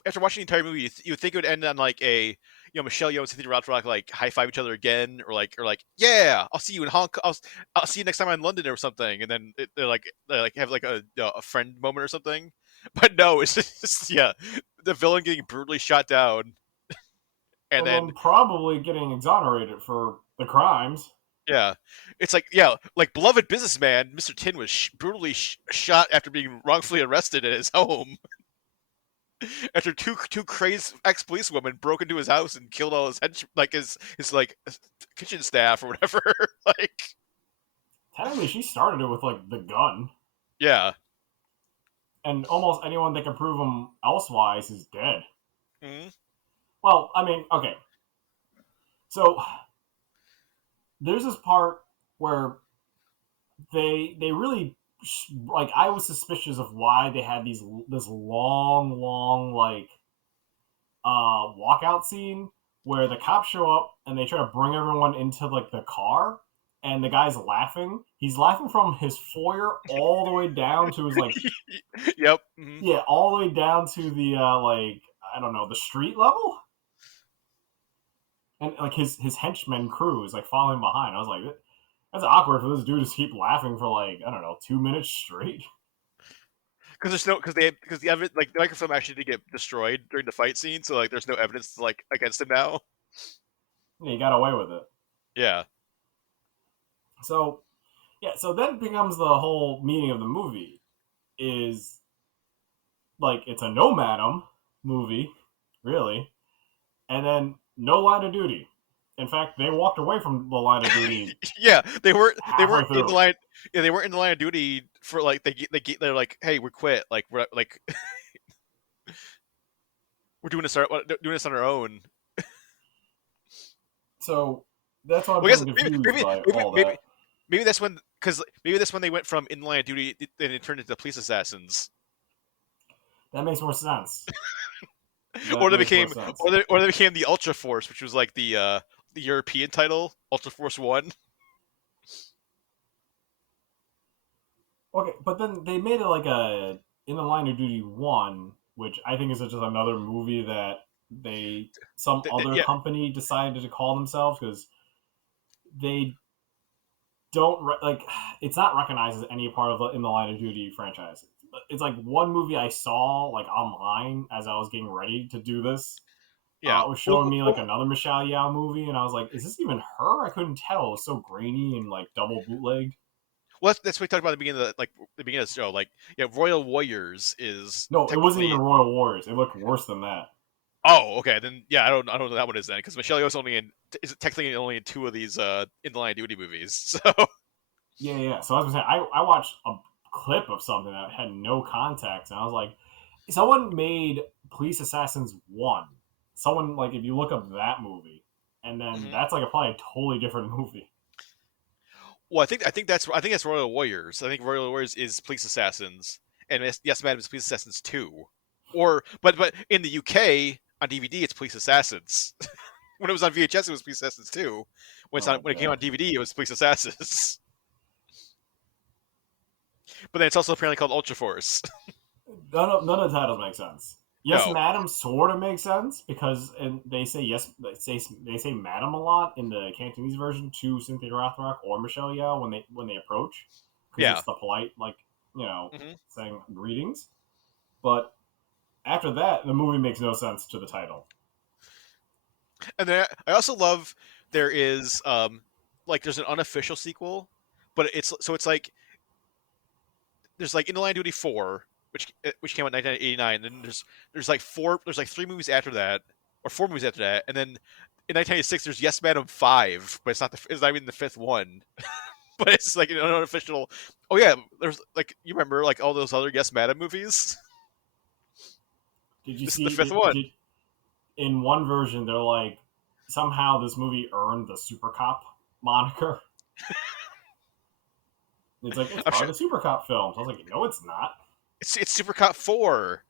after watching the entire movie, you would think it would end on like a Michelle Yeoh and Cynthia Rothrock like high five each other again, or like yeah, I'll see you in Hong Kong. I'll see you next time I'm in London or something, and then they like have like a friend moment or something. But no, it's just yeah, the villain getting brutally shot down, and And then then probably getting exonerated for the crimes. yeah, it's like yeah, like beloved businessman Mr. Tien was brutally shot after being wrongfully arrested at his home. After two crazed ex policewomen broke into his house and killed all his like kitchen staff or whatever. Like Technically, she started it with like the gun, yeah. and almost anyone that can prove him elsewise is dead. Hmm. Well, I mean, okay, so there's this part where they really like I was suspicious of why they had this long like walkout scene where the cops show up and they try to bring everyone into like the car, and the guy's laughing. He's laughing from his foyer all the way down to his like Yep. Hmm. yeah, all the way down to the like I don't know, the street level. And like his henchman crew is like following behind. I was like, that's awkward for this dude to keep laughing for like I don't know 2 minutes straight. Because there's no because the evidence like the microfilm actually did get destroyed during the fight scene, so like there's no evidence like against him now. Yeah, he got away with it. Yeah. So yeah, so then becomes the whole meaning of the movie is like it's a no madam movie, really, and then no line of duty. In fact, they walked away from the line of duty Yeah, they halfway weren't in the through. line. Yeah, they weren't in the line of duty for like they're like, hey, we quit. Like we're like we're doing this on our own. So that's why I'm Well, I kind guess of confused by all that. maybe that's when because maybe that's when they went from in line of duty and it turned into police assassins, That makes more sense. or That they makes more became sense. or they became the Ultra Force, which was like the the European title, Ultra Force 1. Okay, but then they made it like a In the Line of Duty 1, which I think is just another movie that some other Yeah, company decided to call themselves because they don't like it's not recognized as any part of the In the Line of Duty franchise. It's like one movie I saw like online as I was getting ready to do this. yeah. Was showing me like another Michelle Yeoh movie, and I was like, "Is this even her?" I couldn't tell. It was so grainy and like double bootlegged. Well, that's what we talked about at the beginning of the beginning of the show. Like, yeah, Royal Warriors is No, it wasn't technically. even Royal Warriors. It looked worse than that. Oh, okay. Then yeah, I don't know that one is then because Michelle Yeoh's only in is technically only in two of these In the Line of Duty movies. So Yeah, yeah. So I was gonna say, I watched a clip of something that had no context, and I was like, someone made Police Assassins 1. Someone like if you look up that movie, and then mhm. that's like probably a totally different movie. Well, I think that's Royal Warriors. I think Royal Warriors is Police Assassins, and yes, Madam is Police Assassins 2. Or but in the UK on DVD it's Police Assassins. When it was on VHS it was Police Assassins 2. Oh my When it came on god. DVD it was Police Assassins. But then it's also apparently called Ultra Force. None of the titles make sense. Yes, No. madam sort of makes sense because and they say yes, they say madam a lot in the Cantonese version to Cynthia Rothrock or Michelle Yeoh when they approach because Yeah. it's the polite like Hmm. saying greetings. But after that, the movie makes no sense to the title. And then I also love there is like there's an unofficial sequel, but it's like there's like In the Line of Duty 4, which came out in 1989. And then there's like three movies after that, or four movies after that, and then in 1996 there's Yes Madam 5, but it's not even the fifth one. But it's like an unofficial. Oh yeah, there's like you remember like all those other Yes Madam movies. Did you This is the see? fifth one. In one version, they're like somehow this movie earned the Super Cop moniker. It's like it's I'm part sure of the Super Cop films. I was like, no, it's not. it's Super Cop 4.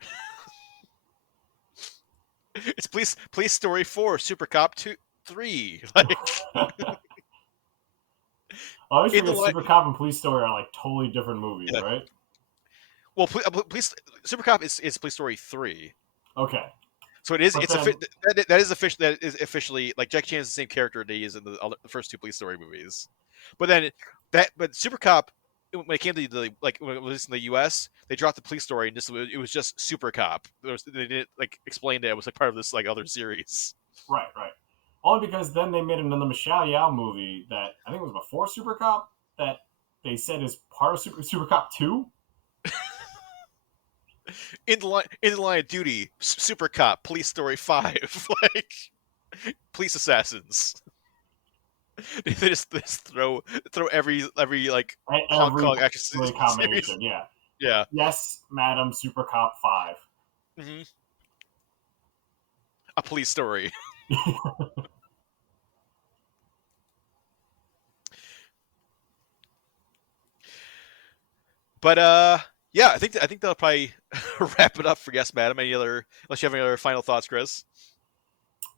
It's Police Story 4, Super Cop 2, 3. Like I always in the forget line. Super Cop and Police Story are like totally different movies, Yeah. right? Well, Police Super Cop is Police Story 3. Okay, So it is. but It's then that is officially like Jack Chan is the same character that he is in the first two Police Story movies. But then but Super Cop when it came to when it was in the U.S. they dropped the Police Story and it was just Super Cop. They didn't like explain that it was like part of this like other series. right. Only because then they made another Michelle Yeoh movie that I think was before Super Cop that they said is part of Super Cop 2. In the line of duty, Super Cop, Police Story 5, like Police Assassins. They just throw every like Hong Every Kong action series. combination, yeah. Yeah. Yes, Madam Super Cop 5. Hmm. A police story. But yeah, I think that'll probably wrap it up for Yes Madam. Unless you have any other final thoughts, Chris?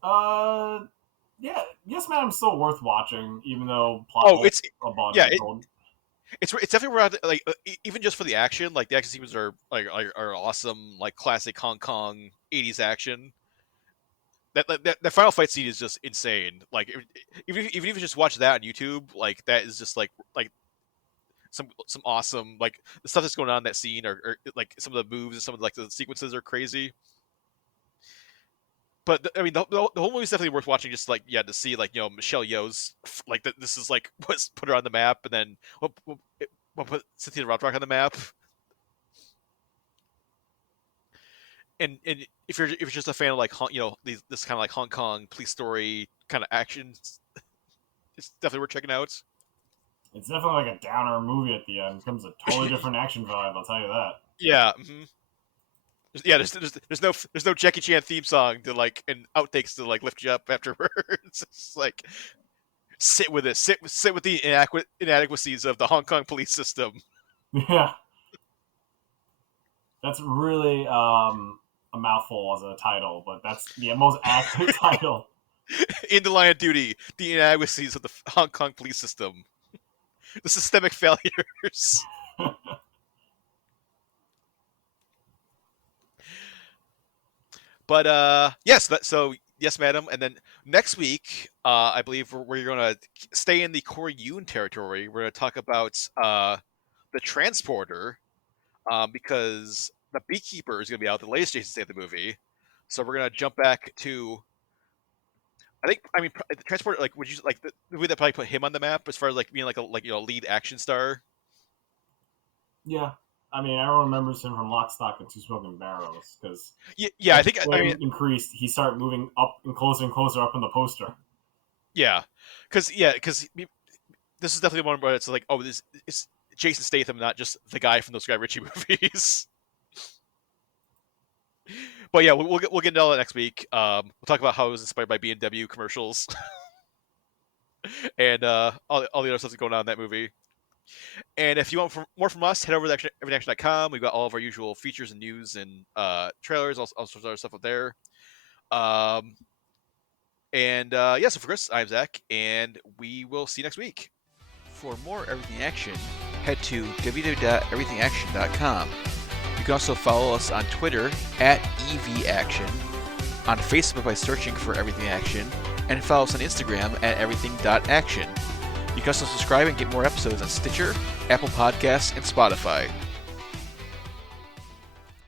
uh, yeah, Yes, Madam's still worth watching, even though plot Oh, holes a bunch yeah, are told. it's definitely around like even just for the action, like the action sequences are awesome, like classic Hong Kong '80s action. That final fight scene is just insane. Like even if you just watch that on YouTube, like that is just like some awesome like the stuff that's going on in that scene or like some of the moves and some of like the sequences are crazy. But I mean, the whole movie is definitely worth watching. Just like yeah, to see like Michelle Yeoh's like this is like what's put her on the map, and then what put Cynthia Rothrock on the map. And if you're just a fan of like this kind of like Hong Kong police story kind of action, it's definitely worth checking out. It's definitely like a downer movie at the end. It becomes a totally different action vibe, I'll tell you that. Yeah. Hmm. Yeah, there's no Jackie Chan theme song to like and outtakes to like lift you up afterwards. It's like sit with it, sit with the inadequacies of the Hong Kong police system. Yeah, that's really a mouthful as a title, but that's the most accurate title. In the line of duty, the inadequacies of the Hong Kong police system, the systemic failures. But yes, so yes, madam. And then next week, I believe we're going to stay in the Corey Yoon territory. We're going to talk about the transporter, because the beekeeper is going to be out, the latest Jason Statham movie. So we're going to jump back to. I mean, the transporter. Like, would you like the movie that probably put him on the map as far as like being like a lead action star? Yeah. I mean, everyone remembers him from Lock, Stock, and Two Smoking Barrels because Yeah, I think increased. He started moving up and closer up in the poster. Yeah, because this is definitely one where it's like, oh, this is Jason Statham, not just the guy from those Guy Ritchie movies. But yeah, we'll get into all that next week. We'll talk about how it was inspired by BMW commercials and all the other stuff that's going on in that movie. And if you want more from us, head over to everythingaction.com. We've got all of our usual features and news and trailers, all sorts of other stuff up there. So for Chris, I'm Zach, and we will see you next week. For more Everything Action, head to www.everythingaction.com. You can also follow us on Twitter @EVAction, on Facebook by searching for Everything Action, and follow us on Instagram @everything.action. You can also subscribe and get more episodes on Stitcher, Apple Podcasts, and Spotify.